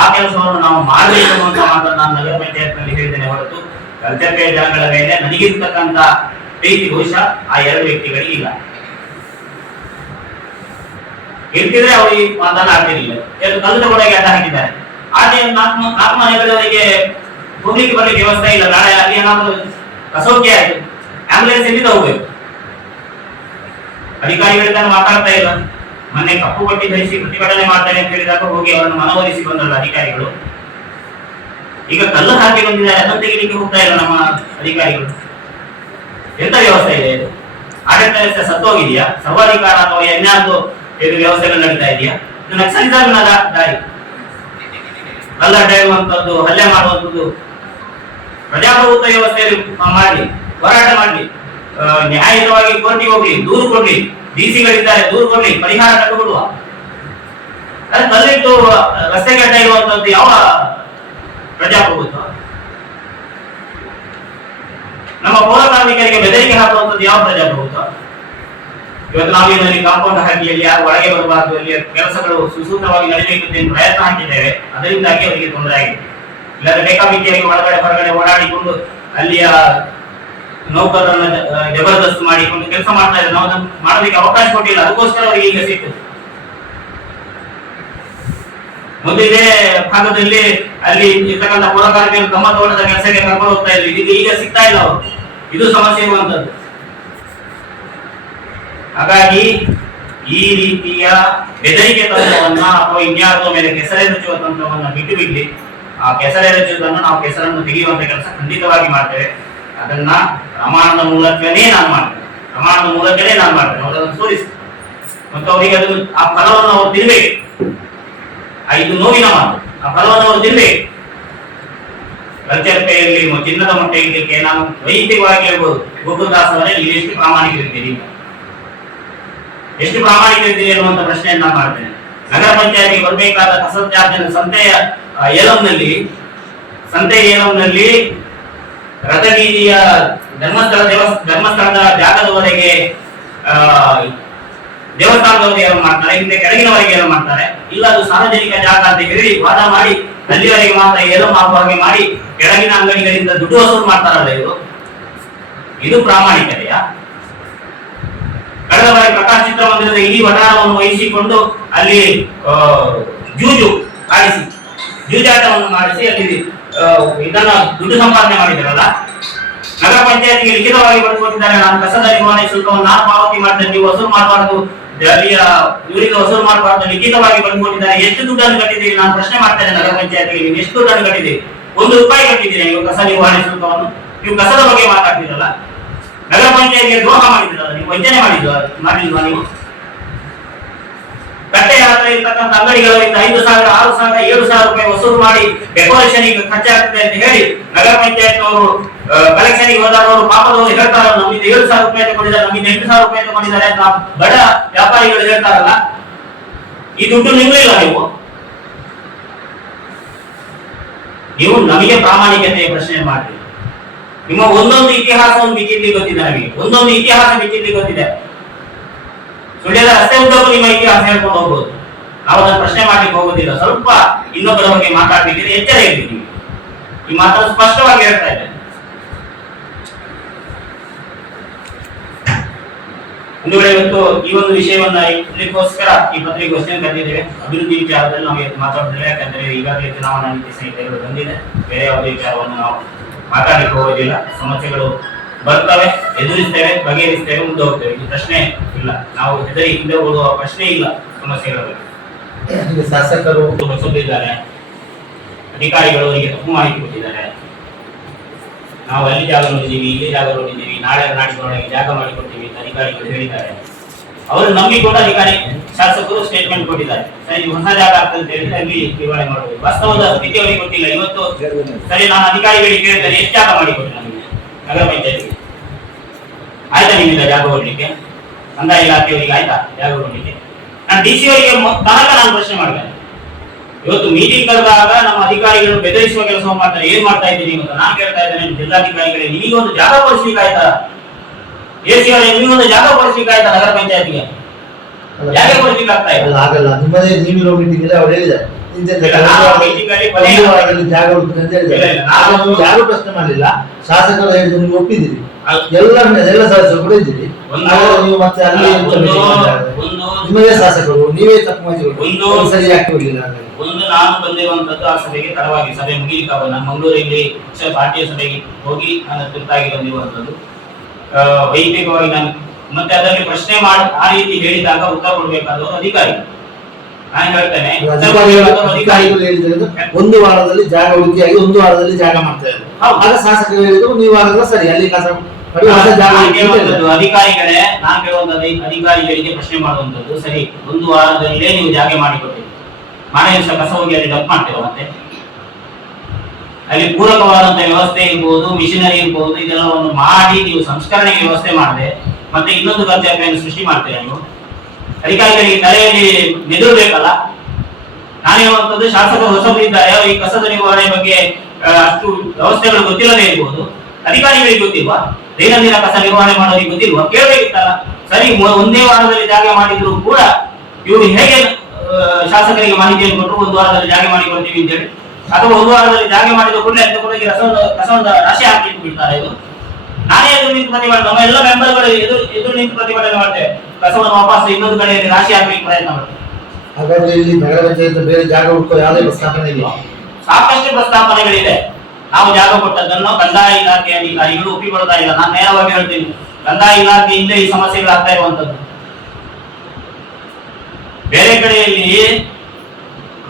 ಆ ಕೆಲಸವನ್ನು ನಾವು ಮಾಡಬೇಕು ಅನ್ನುವಂತ ಮಾತನ್ನು ನಾನು ನಗರ ಪಂಚಾಯತ್ ನಲ್ಲಿ ಹೇಳಿದ್ದೇನೆ ಹೊರತು ಕಲ್ಚರ್ ಜನಗಳ ಮೇಲೆ ನನಗಿರ್ತಕ್ಕಂಥ ಪ್ರೀತಿ ಬಹುಶಃ ಆ 2 ವ್ಯಕ್ತಿಗಳಿಗೆ ಇಲ್ಲ. ಇರ್ತಿದ್ರೆ ಅವರು ಈ ಮಾತನ್ನ ಆಡ್ತಿರ್ಲಿಲ್ಲ. ಕಲ್ಲದ ಒಳಗೆ ಅಡ್ಡ ಹಾಕಿದ್ದಾರೆ. ಆದ್ರೆ 4 ಮನೆಗಳವರಿಗೆ ಹೋಗ್ಲಿಕ್ಕೆ ಬರ್ಲಿಕ್ಕೆ ವ್ಯವಸ್ಥೆ ಇಲ್ಲ. ನಾಳೆ ಅಲ್ಲಿ ಏನಾದ್ರು ಅಸೌಖ್ಯ ಆಯ್ತು, ಆಂಬುಲೆನ್ಸ್ ಎಲ್ಲಿಂದ ಹೋಗ್ಬೇಕು? ಅಧಿಕಾರಿಗಳಿಂದ ಮಾತಾಡ್ತಾ ಇಲ್ಲ. ಮೊನ್ನೆ ಕಪ್ಪು ಪಟ್ಟಿ ಧರಿಸಿ ಪ್ರತಿಭಟನೆ ಮಾಡ್ತಾರೆ ಅಂತ ಹೇಳಿದಾಗ ಹೋಗಿ ಅವರನ್ನು ಮನವೊಲಿಸಿ ಬಂದಲ್ಲ ಅಧಿಕಾರಿಗಳು. ಈಗ ಕಲ್ಲು ಹಾಕಿ ಬಂದಿದ್ದಾರೆ, ಅದನ್ನು ತೆಗಿಲಿಕ್ಕೆ ಹೋಗ್ತಾ ಇಲ್ಲ ನಮ್ಮ ಅಧಿಕಾರಿಗಳು. ಎಂತ ವ್ಯವಸ್ಥೆ ಇದೆ ಇದು? ಆಡಳಿತ ವ್ಯವಸ್ಥೆ ಸತ್ತೋಗಿದೆಯಾ? ಸರ್ವಾಧಿಕಾರ ಅಥವಾ ಏನಾದ್ರು ಇದು ವ್ಯವಸ್ಥೆಗಳು ನಡೀತಾ ಇದೆಯಾ? ಇದು ನಕ್ಸಲಿಸಮ್ನ ದಾರಿ. ಕಲ್ಲಡ್ಡ ಇರುವಂತದ್ದು, ಹಲ್ಲೆ ಮಾಡುವಂಥದ್ದು. ಪ್ರಜಾಪ್ರಭುತ್ವ ವ್ಯವಸ್ಥೆಯಲ್ಲಿ ಮಾಡಲಿ, ಹೋರಾಟ ಮಾಡಲಿ, ನ್ಯಾಯಯುತವಾಗಿ ಕೋರ್ಟಿಗೆ ಹೋಗ್ಲಿ, ದೂರು ಕೊಡ್ಲಿ, ಡಿಸಿಗಳಿದ್ದಾರೆ ದೂರು ಕೊಡ್ಲಿ, ಪರಿಹಾರ ಕಂಡುಕೊಡುವ. ಅದು ಕಲ್ಲಿಟ್ಟು ರಸ್ತೆಗೆ ಅಡ್ಡ ಇರುವಂತದ್ದು ಯಾವ ಪ್ರಜಾಪ್ರಭುತ್ವ? ನಮ್ಮ ಪೌರ ಕಾರ್ಮಿಕರಿಗೆ ಬೆದರಿಕೆ ಹಾಕುವಂಥದ್ದು ಯಾವ ಪ್ರಜಾಪ್ರಭುತ್ವ? ಇವತ್ತು ನಾವೇನಲ್ಲಿ ಕಾಂಪೌಂಡ್ ಹಾಕಿ ಅಲ್ಲಿ ಯಾರು ಒಳಗೆ ಬರಬಾರದು, ಅಲ್ಲಿ ಕೆಲಸಗಳು ಸುಸೂತ್ರವಾಗಿ ನಡೆಯಬೇಕು ಎಂದು ಪ್ರಯತ್ನ ಹಾಕಿದ್ದೇವೆ. ಅದರಿಂದಾಗಿ ಅವರಿಗೆ ತೊಂದರೆ ಆಗಿದೆ. ಇಲ್ಲಾಂದ್ರೆ ಬೇಕಾಬಿಟ್ಟಿಯಾಗಿ ಒಳಗಡೆ ಹೊರಗಡೆ ಓಡಾಡಿಕೊಂಡು ಅಲ್ಲಿಯ ನೌಕರರನ್ನ ಜಬರ್ದಸ್ತ್ ಮಾಡಿಕೊಂಡು ಕೆಲಸ ಮಾಡ್ತಾ ಇದ್ದಾರೆ. ನಾವು ಅದನ್ನು ಮಾಡೋದಕ್ಕೆ ಅವಕಾಶ ಕೊಟ್ಟಿಲ್ಲ, ಅದಕ್ಕೋಸ್ಕರ ಅವರಿಗೆ ಈಗ ಸಿಕ್ತು. ಮೊದಲು ಇದೇ ಭಾಗದಲ್ಲಿ ಅಲ್ಲಿ ಇರ್ತಕ್ಕಂಥ ಪೌರ ಕಾರ್ಮಿಕರು ತಮ್ಮ ತೋಟದ ಕೆಲಸಕ್ಕೆ ಕರ್ಕೊಂಡು ಹೋಗ್ತಾ ಇದ್ರು. ಈಗ ಸಿಗ್ತಾ ಇಲ್ಲ ಅವರು. ಇದು ಸಮಸ್ಯೆ ಇರುವಂತದ್ದು. ಹಾಗಾಗಿ ಈ ರೀತಿಯ ಬೆದರಿಕೆ ತಂತ್ರವನ್ನ ಅಥವಾ ಇನ್ಯಾವುದೋ ಮೇಲೆ ಕೆಸರೆರಚುವ ತಂತ್ರವನ್ನ ಬಿಟ್ಟು ಬಿಡ್ಲಿ. ಆ ಕೆಸರೆರಚುವುದನ್ನು ನಾವು ಕೆಸರನ್ನು ತೆಗೆಯುವಂತ ಕೆಲಸ ಖಂಡಿತವಾಗಿ ಮಾಡ್ತೇವೆ. ಅದನ್ನ ಪ್ರಮಾಣದ ಮೂಲಕನೇ ನಾನು ಮಾಡ್ತೇನೆ, ಅದನ್ನು ತೋರಿಸ್ತೇನೆ ಮತ್ತು ಅವರಿಗೆ ಅದು ಆ ಫಲವನ್ನು ಅವರು ತಿನ್ಬೇಕು. ಇದು ನೋವಿನ ಮಾತು, ಆ ಫಲವನ್ನು ಅವರು ತಿನ್ಬೇಕು. ಕಲ್ಚರ್ ಪೇಯಲ್ಲಿ ಚಿನ್ನದ ಮೊಟ್ಟೆ ಇಡ್ಲಿಕ್ಕೆ ನಾನು ವೈಯಕ್ತಿಕವಾಗಿ ಹೇಳ್ಬೋದು, ಗೋಕುಲದಾಸ್ ಅವರೇ ನೀವು ಎಷ್ಟು ಪ್ರಾಮಾಣಿಕರಿದ್ದೀರಿ, ಎಷ್ಟು ಪ್ರಾಮಾಣಿಕರಿದ್ದೀರಿ ಅನ್ನುವಂತ ಪ್ರಶ್ನೆಯನ್ನ ನಾನು ಮಾಡ್ತೇನೆ. ನಗರ ಪಂಚಾಯತಿಗೆ ಬರಬೇಕಾದ ಕಸದ ಚಾರ್ಜ್ ಸಂತೆಯ ಏಲಂನಲ್ಲಿ ರಥಬೀದಿಯ ಧರ್ಮಸ್ಥಳದ ಜಾಗದವರೆಗೆ ದೇವಸ್ಥಾನದವರೆಗೆ ಏನು ಮಾಡ್ತಾರೆ, ಹಿಂದೆ ಕೆಳಗಿನವರೆಗೆ ಏನು ಮಾಡ್ತಾರೆ, ಇಲ್ಲ ಅದು ಸಾರ್ವಜನಿಕ ಜಾಗ ಅಂತ ಹೇಳಿ ವಾದ ಮಾಡಿ ಅಲ್ಲಿವರೆಗೆ ಮಾತ್ರ ಏನೋ ಹಾಗೆ ಮಾಡಿ ಕೆಳಗಿನ ಅಂಗಡಿಗಳಿಂದ ದುಡ್ಡು ವಸೂಲು ಮಾಡ್ತಾರಲ್ಲ, ಇದು ಪ್ರಾಮಾಣಿಕತೆಯ? ಕಳೆದ ಬಾರಿ ಪ್ರಕಾಶ್ ಚಿತ್ರಮಂದಿರದ ಇಡೀ ವಟಾರವನ್ನು ವಹಿಸಿಕೊಂಡು ಅಲ್ಲಿ ಜೂಜಾಟವನ್ನು ಮಾಡಿಸಿ ಅಲ್ಲಿ ಇದನ್ನ ದುಡ್ಡು ಸಂಪಾದನೆ ಮಾಡಿದಾರಲ್ಲ. ನಗರ ಪಂಚಾಯತಿಗೆ ಲಿಖಿತವಾಗಿ ಬರೆದು ಕೊಟ್ಟಿದ್ದಾರೆ, ನಾನು ಕಸದ ನಿರ್ವಹಣೆ ಶುಲ್ಕವನ್ನು ನಾನು ಪಾವತಿ ಮಾಡ್ತೇನೆ, ನೀವು ವಸೂಲು ಮಾಡಬಾರದು, ಅಲ್ಲಿಯ ಇವರಿಂದ ವಸೂಲು ಮಾಡಬಾರದು, ಲಿಖಿತವಾಗಿ ಬರೆದು ಕೊಟ್ಟಿದ್ದಾರೆ. ಎಷ್ಟು ದುಡ್ಡನ್ನು ಕಟ್ಟಿದ್ದೀರಿ ನಾನು ಪ್ರಶ್ನೆ ಮಾಡ್ತೇನೆ. ನಗರ ಪಂಚಾಯತಿಗೆ ನೀವು ಎಷ್ಟು ದುಡ್ಡನ್ನು ಕಟ್ಟಿದ್ದೀರಿ? 1 ರೂಪಾಯಿ ಕಟ್ಟಿದ್ದೀರಿ ನೀವು ಕಸ ನಿರ್ವಹಣೆ ಶುಲ್ಕವನ್ನು? ನೀವು ಕಸದ ಬಗ್ಗೆ ಮಾತಾಡ್ತಿರಲ್ಲ, ನಗರ ಪಂಚಾಯತಿಗೆ ದ್ರೋಹ ಮಾಡಿದ್ರಲ್ಲ, ನೀವು ವಂಚನೆ ಮಾಡಿಲ್ವಾ ನೀವು? ಕಟ್ಟೆಯ ಹತ್ರ ಇರ್ತಕ್ಕಂಥ ಅಂಗಡಿಗಳಿಂದ 5,000, 6,000, 7,000 ರೂಪಾಯಿ ವಸೂಲು ಮಾಡಿ ಡೆಕೋರೇಷನ್ ಖರ್ಚಾಗ್ತದೆ ಅಂತ ಹೇಳಿ ನಗರ ಪಂಚಾಯತ್ ಅವರು ಕಲೆಕ್ಷನ್ ಹೋದಾಗ ಅವರು ಪಾಪದವರು ಹೇಳ್ತಾರಲ್ಲ, ನಮ್ಮಿಂದ 7,000 ರೂಪಾಯಿ ತಗೊಂಡಿದ್ದಾರೆ, ನಮ್ಮಿಂದ 8,000 ರೂಪಾಯಿ ತಗೊಂಡಿದ್ದಾರೆ ಅಂತ ಬಡ ವ್ಯಾಪಾರಿಗಳು ಹೇಳ್ತಾರಲ್ಲ. ಈ ದುಡ್ಡು ನಿಮ್ಮಿಲ್ಲ. ನೀವು ನಮಗೆ ಪ್ರಾಮಾಣಿಕತೆಯ ಪ್ರಶ್ನೆ ಮಾಡಿ. ನಿಮ್ಮ ಒಂದೊಂದು ಇತಿಹಾಸವನ್ನು ಬಿಚ್ಚಿಲ್ಲಿ ಗೊತ್ತಿದೆ, ನಮಗೆ ಒಂದೊಂದು ಇತಿಹಾಸ ಬಿಚ್ಚಿಲ್ಲಿ ಗೊತ್ತಿದೆ. ಸುಳ್ಯದ ರಸ್ತೆ ಉದ್ದಕ್ಕೂ ನಿಮ್ಮ ಇತಿಹಾಸ ಹೇಳ್ಕೊಂಡು ಹೋಗ್ಬೋದು, ನಾವು ಅದನ್ನು ಪ್ರಶ್ನೆ ಮಾಡ್ಲಿಕ್ಕೆ ಹೋಗೋದಿಲ್ಲ. ಸ್ವಲ್ಪ ಇನ್ನೊಬ್ಬರ ಬಗ್ಗೆ ಮಾತಾಡ್ಲಿಕ್ಕೆ ಎಚ್ಚರ ಇರ್ತೀವಿ. ಈ ಮಾತನ್ನು ಸ್ಪಷ್ಟವಾಗಿ ಹೇಳ್ತಾ ಇದ್ದೇನೆ. ಒಂದು ವೇಳೆ ಇವತ್ತು ಈ ಒಂದು ವಿಷಯವನ್ನ ಇದಕ್ಕೋಸ್ಕರ ಈ ಪತ್ರಿಕೆಗೋಸ್ಕರ ಕರೆದಿದ್ದೇವೆ. ಅಭಿವೃದ್ಧಿ ವಿಚಾರದಲ್ಲಿ ನಾವು ಮಾತಾಡಿದ್ದೇವೆ, ಯಾಕಂದ್ರೆ ಈಗಾಗಲೇ ಚುನಾವಣಾ ನೀತಿ ಸಂಹಿತೆಗಳು ಬಂದಿದೆ. ಬೇರೆ ಯಾವುದೇ ವಿಚಾರವನ್ನು ನಾವು ಮಾತಾಡಲಿಕ್ಕೆ ಹೋಗೋದಿಲ್ಲ. ಸಮಸ್ಯೆಗಳು ಬರ್ತವೆ, ಎದುರಿಸ್ತೇವೆ, ಬಗೆಹರಿಸ್ತೇವೆ, ಮುಂದೆ ಹೋಗ್ತೇವೆ. ಈ ಪ್ರಶ್ನೆ ಇಲ್ಲ, ನಾವು ಹೆದರಿ ಹಿಂದೆ ಓದುವ ಪ್ರಶ್ನೆ ಇಲ್ಲ. ಸಮಸ್ಯೆಗಳ ಬಗ್ಗೆ ಶಾಸಕರು ಹೊಸದಿದ್ದಾರೆ, ಅಧಿಕಾರಿಗಳು ಅವರಿಗೆ ತಪ್ಪು ಮಾಹಿತಿ ಕೊಟ್ಟಿದ್ದಾರೆ. ನಾವು ಅಲ್ಲಿ ಜಾಗ ನೋಡಿದ್ದೀವಿ, ಇಲ್ಲಿ ಜಾಗ ನೋಡಿದ್ದೀವಿ, ನಾಳೆ ನಾಡಿನೊಳಗೆ ಜಾಗ ಮಾಡಿಕೊಡ್ತೀವಿ ಅಂತ ಅಧಿಕಾರಿಗಳು ಹೇಳಿದ್ದಾರೆ. ಅವರು ನಂಬಿಕೊಂಡು ಅಧಿಕಾರಿ ಶಾಸಕರು ಸ್ಟೇಟ್ಮೆಂಟ್ ಕೊಟ್ಟಿದ್ದಾರೆ. ಸರಿ, ಹೊಸ ಜಾಗ ಆಗ್ತದೆ ಅಂತ ಹೇಳಿದ್ರೆ ಅಲ್ಲಿ ನಿರ್ವಹಣೆ ಮಾಡಬಹುದು. ವಾಸ್ತವದ ಸ್ಥಿತಿ ಅವರಿಗೆ ಗೊತ್ತಿಲ್ಲ. ಇವತ್ತು ಸರಿ, ನಾನು ಅಧಿಕಾರಿಗಳಿಗೆ ಕೇಳಿದರೆ ಎಷ್ಟು ಜಾಗ ಮಾಡಿಕೊಡಿ ನಮಗೆ ನಗರ ಪಂಚಾಯತಿಗೆ? ಆಯ್ತಾ ನಿಮ್ಮಿಂದ ಜಾಗ ಕೊಡ್ಲಿಕ್ಕೆ? ಕಂದಾಯ ಇಲಾಖೆಯವರಿಗೆ ಆಯ್ತಾ ಜಾಗ ಕೊಡ್ಲಿಕ್ಕೆ? ನಾನು ಡಿ ಸಿ ಅವರಿಗೆ ತನಕ ನಾನು ಪ್ರಶ್ನೆ ಮಾಡ್ತೇನೆ. ಇವತ್ತು ಮೀಟಿಂಗ್ ಕರೆದಾಗ ನಮ್ಮ ಅಧಿಕಾರಿಗಳು ಬೆದರಿಸುವ ಕೆಲಸವನ್ನು ಮಾಡ್ತಾರೆ. ಏನ್ ಮಾಡ್ತಾ ಇದ್ದೀನಿ ಅಂತ ನಾನು ಕೇಳ್ತಾ ಇದ್ದೇನೆ. ಜಿಲ್ಲಾಧಿಕಾರಿಗಳೇ, ನಿಮಗೊಂದು ಜಾಗ ಕೊಡಿಸ್ಲಿಕ್ಕೆ ಆಯ್ತಾ? ಎಸಿ ಅವರೇ, ನಿಮಗೊಂದು ಜಾಗ ಕೊಡಿಸ್ಲಿಕ್ಕೆ ಆಯ್ತಾ ನಗರ ಪಂಚಾಯತಿಗೆ? ಜಾಗ ಕೊಡಿಸ್ಲಿಕ್ಕೆ ಆಗ್ತಾ ಇಲ್ಲ. ಆಗಲ್ಲ, ನಿಮ್ಮದೇ ನೀವಿರೋ ಮೀಟಿಂಗ್ ಅಲ್ಲಿ ಅವ್ರು ಹೇಳಿದ್ದಾರೆ ಯಾರು ಪ್ರಶ್ನೆ ಮಾಡಲಿಲ್ಲ. ಶಾಸಕರು ಹೇಳಿದ್ರು, ನೀವು ಒಪ್ಪಿದ್ದೀರಿ, ಎಲ್ಲ ಸದಸ್ಯರು ಕೂಡ ಇದ್ದೀರಿ. ನೀವು ಮತ್ತೆ ಅಲ್ಲಿ ನಿಮ್ಮದೇ ಶಾಸಕರು, ನೀವೇ ತಪ್ಪು ಮಾಡಿದ್ರು, ಸರಿ ಯಾಕೆ ಹೋಗಿಲ್ಲ? ಒಂದು ನಾನು ಬಂದಿರುವಂತದ್ದು ಆ ಸಭೆಗೆ ತಡವಾಗಿ, ಸಭೆ ಮುಗಿಲಿಕ್ಕೆ ನಾನು ಮಂಗಳೂರಲ್ಲಿ ಪಾರ್ಟಿಯ ಸಭೆಗೆ ಹೋಗಿ ನಾನು ತುರ್ತಾಗಿ ಬಂದಿರುವಂತದ್ದು. ವೈಯಕ್ತಿಕವಾಗಿ ನಾನು ಮತ್ತೆ ಅದರಲ್ಲಿ ಪ್ರಶ್ನೆ ಮಾಡಿ ಆ ರೀತಿ ಹೇಳಿದಾಗ ಉತ್ತರ ಕೊಡಬೇಕಾದವರು ಅಧಿಕಾರಿ. ನಾನು ಹೇಳ್ತೇನೆ, ಅಧಿಕಾರಿಗಳು ಹೇಳಿದ್ರೆ 1 ವಾರದಲ್ಲಿ ಜಾಗ ಉಳಿಕೆಯಾಗಿ 1 ವಾರದಲ್ಲಿ ಜಾಗ ಮಾಡ್ತಾ ಇದ್ದಾರೆ. ಆಗ ಶಾಸಕರು ಹೇಳಿದ್ರು, ನೀವು ವಾರದಲ್ಲಿ ಸರಿ ಅಲ್ಲಿ ಕಸ ಅಧಿಕಾರಿಗಳೇ, ನಾನು ಕೇಳುವಂತದ್ದು ಅಧಿಕಾರಿಗಳಿಗೆ ಪ್ರಶ್ನೆ ಮಾಡುವಂತದ್ದು. ಸರಿ, 1 ವಾರದಲ್ಲೇ ನೀವು ಜಾಗ ಮಾಡಿಕೊಟ್ಟಿರಿ, ಮನೆ ದಿವಸ ಕಸ ಹೋಗಿ ಅಲ್ಲಿ ಡಂಪ್ ಮಾಡ್ತೀರ? ಮತ್ತೆ ಅಲ್ಲಿ ಪೂರಕವಾದಂತಹ ವ್ಯವಸ್ಥೆ ಇರ್ಬೋದು, ಮಿಷನರಿ ಇರ್ಬೋದು, ಇದೆಲ್ಲವನ್ನು ಮಾಡಿ ನೀವು ಸಂಸ್ಕರಣೆಗೆ ವ್ಯವಸ್ಥೆ ಮಾಡದೆ ಮತ್ತೆ ಇನ್ನೊಂದು ಕರ್ತವ್ಯವನ್ನು ಸೃಷ್ಟಿ ಮಾಡ್ತೀರಾ ನೀವು? ಅಧಿಕಾರಿಗಳಿಗೆ ತಲೆಯಲ್ಲಿ ಮೆದುಳಬೇಕಲ್ಲ. ನಾನು ಹೇಳುವಂತದ್ದು, ಶಾಸಕರು ಹೊಸಬರಿದ್ದಾರೆ, ಈ ಕಸದ ನಿರ್ವಹಣೆ ಬಗ್ಗೆ ಅಷ್ಟು ವ್ಯವಸ್ಥೆಗಳು ಗೊತ್ತಿಲ್ಲದೆ ಇರ್ಬೋದು. ಅಧಿಕಾರಿಗಳಿಗೆ ಗೊತ್ತಿಲ್ವಾ? ದೈನಂದಿನ ಕಸ ನಿರ್ವಹಣೆ ಮಾಡೋರಿಗೆ ಗೊತ್ತಿಲ್ವಾ? ಕೇಳಬೇಕಿತ್ತಲ್ಲ. ಸರಿ, 1 ವಾರದಲ್ಲಿ ಜಾಗ ಮಾಡಿದ್ರು ಕೂಡ ಇವರು ಹೇಗೆ ಶಾಸಕರಿಗೆ ಮಾಹಿತಿಯನ್ನು ಕೊಟ್ಟರು 1 ವಾರದಲ್ಲಿ ಜಾಗ ಮಾಡಿಕೊಡ್ತೀವಿ ಅಂತ ಹೇಳಿ? ಅಥವಾ 1 ವಾರದಲ್ಲಿ ಜಾಗ ಮಾಡಿದ ಕೂಡಲೇ ಕಸವನ್ನು ರಾಶಿ ಹಾಕಲಿಕ್ಕೆ ಬಿಡ್ತಾರೆ? ಇದು ನಾನೇ ಎದುರು ನಿಂತು ಪ್ರತಿಭಟನೆ, ನಮ್ಮ ಎಲ್ಲ ಮೆಂಬರ್ಗಳು ಎದುರು ನಿಂತು ಪ್ರತಿಭಟನೆ ಮಾಡ್ತೇವೆ. ಕಸವನ್ನು ವಾಪಸ್ ಇನ್ನೊಂದು ಕಡೆಯಲ್ಲಿ ರಾಶಿ ಹಾಕಲಿಕ್ಕೆ ಪ್ರಯತ್ನ ಮಾಡ್ತೇವೆ. ಹಾಗಾದ್ರೆ ಇಲ್ಲಿ ನಗರ ಪಂಚಾಯತ್ ಬೇರೆ ಜಾಗ ಹುಡುಕೋ ಯಾವುದೇ ಪ್ರಸ್ತಾಪನೆ ಇಲ್ಲ? ಸಾಕಷ್ಟು ಪ್ರಸ್ತಾಪನೆಗಳಿದೆ. ನಾವು ಜಾಗ ಕೊಟ್ಟದ್ದನ್ನು ಕಂದಾಯ ಇಲಾಖೆ ಅಧಿಕಾರಿಗಳು ಒಪ್ಪಿಕೊಳ್ತಾ ಇಲ್ಲ. ನಾನು ನೇರವಾಗಿ ಹೇಳ್ತೀನಿ, ಕಂದಾಯ ಇಲಾಖೆಯಿಂದ ಈ ಸಮಸ್ಯೆಗಳು ಆಗ್ತಾ ಇರುವಂತದ್ದು. ಬೇರೆ ಕಡೆಯಲ್ಲಿ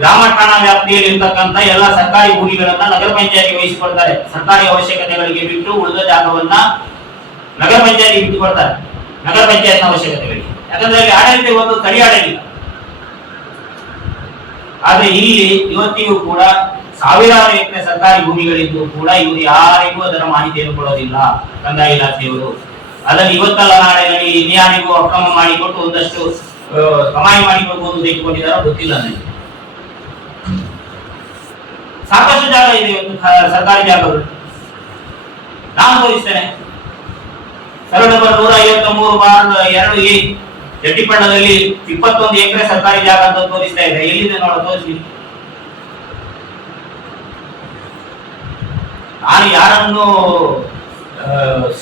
ಗ್ರಾಮ ಠಾಣಾ ವ್ಯಾಪ್ತಿಯಲ್ಲಿ ಇರ್ತಕ್ಕಂಥ ಎಲ್ಲ ಸರ್ಕಾರಿ ಭೂಮಿಗಳನ್ನ ನಗರ ಪಂಚಾಯತಿಗೆ ವಹಿಸಿಕೊಳ್ತಾರೆ. ಸರ್ಕಾರಿ ಅವಶ್ಯಕತೆಗಳಿಗೆ ಬಿಟ್ಟು ಉಳಿದ ಜಾಗವನ್ನ ನಗರ ಪಂಚಾಯತಿಗೆ ಬಿಟ್ಟುಕೊಳ್ತಾರೆ, ನಗರ ಪಂಚಾಯತ್ನ ಅವಶ್ಯಕತೆಗಳಿಗೆ. ಯಾಕಂದ್ರೆ ಅಲ್ಲಿ ಆಡಳಿತ ಒಂದು ಸ್ಥಳೀಯ ಆಡಳಿತ. ಆದ್ರೆ ಇಲ್ಲಿ ಇವತ್ತಿಗೂ ಕೂಡ ಸಾವಿರಾರು ಎಕರೆ ಸರ್ಕಾರಿ ಭೂಮಿಗಳಿದ್ದು ಕೂಡ ಇವರು ಯಾರಿಗೂ ಅದರ ಮಾಹಿತಿಯನ್ನು ಕೊಡೋದಿಲ್ಲ ಕಂದಾಯ ಇಲಾಖೆಯವರು. ಅದರಲ್ಲಿ ಇವತ್ತಲ್ಲ ನಾಳೆ ಇನ್ಯಾರಿಗೂ ಅಕ್ರಮ ಮಾಡಿಕೊಟ್ಟು ಒಂದಷ್ಟು ಕಮಾಯಿ ಮಾಡಿಕೊಳ್ಬಹುದು ತೆಗೆದುಕೊಂಡಿದ್ದಾರೋ ಗೊತ್ತಿಲ್ಲ ನನಗೆ. ಸಾಕಷ್ಟು ಜಾಗ ಇದೆ ಇವತ್ತು ಸರ್ಕಾರಿ ಜಾಗಗಳು. ನಾನು ತೋರಿಸ್ತೇನೆ. ಸರ್ವೆ ನಂಬರ್ 153/2A ಜಟ್ಟಿಪಣ್ಣದಲ್ಲಿ 21 ಎಕರೆ ಸರ್ಕಾರಿ ಜಾಗ ಅಂತ ತೋರಿಸ್ತಾ ಇದೆ. ಎಲ್ಲಿದೆ ನೋಡ, ತೋರಿಸಿ. ನಾನು ಯಾರನ್ನು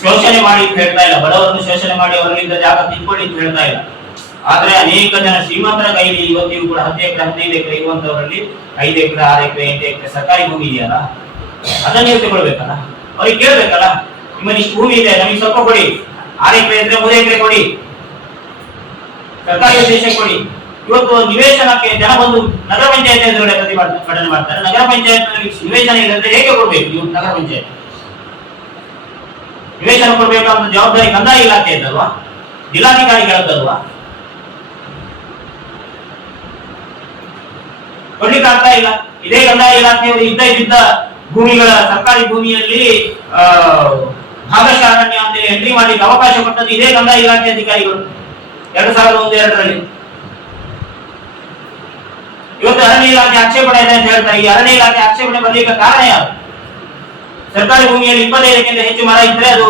ಶೋಷಣೆ ಮಾಡಿ ಹೇಳ್ತಾ ಇಲ್ಲ, ಬಡವರನ್ನು ಶೋಷಣೆ ಮಾಡಿ ಅವರಿಂದ ಜಾಗ ತಿಳ್ಕೊಳ್ಳಿ ಅಂತ ಹೇಳ್ತಾ ಇಲ್ಲ. ಆದ್ರೆ ಅನೇಕ ಜನ ಶ್ರೀಮಂತರ ಕೈಲಿ ಇವತ್ತಿಗೂ ಕೂಡ 10 ಎಕರೆ 15 ಎಕರೆ ಇರುವಂತವರಲ್ಲಿ 5 ಎಕರೆ 6 ಎಕರೆ 8 ಎಕರೆ ಸರ್ಕಾರಿ ಭೂಮಿ ಇದೆಯಲ್ಲ, ಅದನ್ನ ನೀವು ತಗೊಳ್ಬೇಕಲ್ಲ. ಅವ್ರಿಗೆ ಕೇಳ್ಬೇಕಲ್ಲ, ನಿಮ್ಮಲ್ಲಿ ಇಷ್ಟು ಭೂಮಿ ಇದೆ, ನಮಗೆ ಸ್ವಲ್ಪ ಕೊಡಿ. 6 ಎಕರೆ ಇದ್ರೆ 3 ಎಕರೆ ಕೊಡಿ, ಸರ್ಕಾರಿ ವಿಶೇಷ ಕೊಡಿ. ಇವತ್ತು ನಿವೇಶನಕ್ಕೆ ಜನ ಬಂದು ನಗರ ಪಂಚಾಯತ್ ಎದುರುಗಡೆ ಪ್ರತಿಭಟನೆ ಮಾಡ್ತಾರೆ. ನಗರ ಪಂಚಾಯತ್ ನಿವೇಶನ ಇಲ್ಲದ್ರೆ ಹೇಗೆ ಕೊಡ್ಬೇಕು? ನೀವು ನಗರ ಪಂಚಾಯತ್ ನಿವೇಶನ ಕೊಡ್ಬೇಕಂತ ಜವಾಬ್ದಾರಿ ಕಂದಾಯ ಇಲಾಖೆ ಇದ್ದಲ್ವಾ, ಜಿಲ್ಲಾಧಿಕಾರಿಗಳದ್ದಲ್ವಾ? ಕೊಡ್ಲಿಕ್ಕೆ ಆಗ್ತಾ ಇಲ್ಲ. ಇದೇ ಕಂದಾಯ ಇಲಾಖೆಯವರು ಇದ್ದ ಭೂಮಿಗಳ ಸರ್ಕಾರಿ ಭೂಮಿಯಲ್ಲಿ ಭಾಗಶಃ ಅರಣ್ಯ ಅಂತ ಎಂಟ್ರಿ ಮಾಡಿ ಅವಕಾಶ ಕೊಟ್ಟದ್ದು ಇದೇ ಕಂದಾಯ ಇಲಾಖೆ ಅಧಿಕಾರಿಗಳು 2001-2ರಲ್ಲಿ. ಇವತ್ತು ಅರಣ್ಯ ಇಲಾಖೆ ಆಕ್ಷೇಪಣೆ ಇದೆ ಅಂತ ಹೇಳ್ತಾರೆ. ಈ ಅರಣ್ಯ ಇಲಾಖೆ ಆಕ್ಷೇಪಣೆ ಬರ್ಲಿಕ್ಕೆ ಕಾರಣ ಯಾರು? ಸರ್ಕಾರಿ ಭೂಮಿಯಲ್ಲಿ 25ಕ್ಕಿಂತ ಹೆಚ್ಚು ಮರ ಇದ್ರೆ ಅದು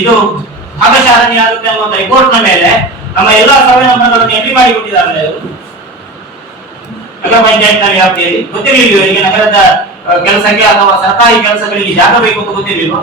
ಇದು ಭಾಗಶಃ ಅರಣ್ಯ ಆಗುತ್ತೆ ಅನ್ನುವಂತ ರಿಪೋರ್ಟ್ ನ ಮೇಲೆ ನಮ್ಮ ಎಲ್ಲಾ ಸರ್ವೆ ನಂಬರ್ಗಳನ್ನು ಎಂಟ್ರಿ ಮಾಡಿ ಕೊಟ್ಟಿದ್ದಾರೆ ಅವರು ನಗರ ಪಂಚಾಯತ್ ನ ವ್ಯಾಪ್ತಿಯಲ್ಲಿ. ಗೊತ್ತಿರಲಿಲ್ಲ ಇವರಿಗೆ ನಗರದ ಕೆಲಸಕ್ಕೆ ಅಥವಾ ಸರ್ಕಾರಿ ಕೆಲಸಗಳಿಗೆ ಜಾಗ ಬೇಕು ಅಂತ ಗೊತ್ತಿರಲಿಲ್ವಾ?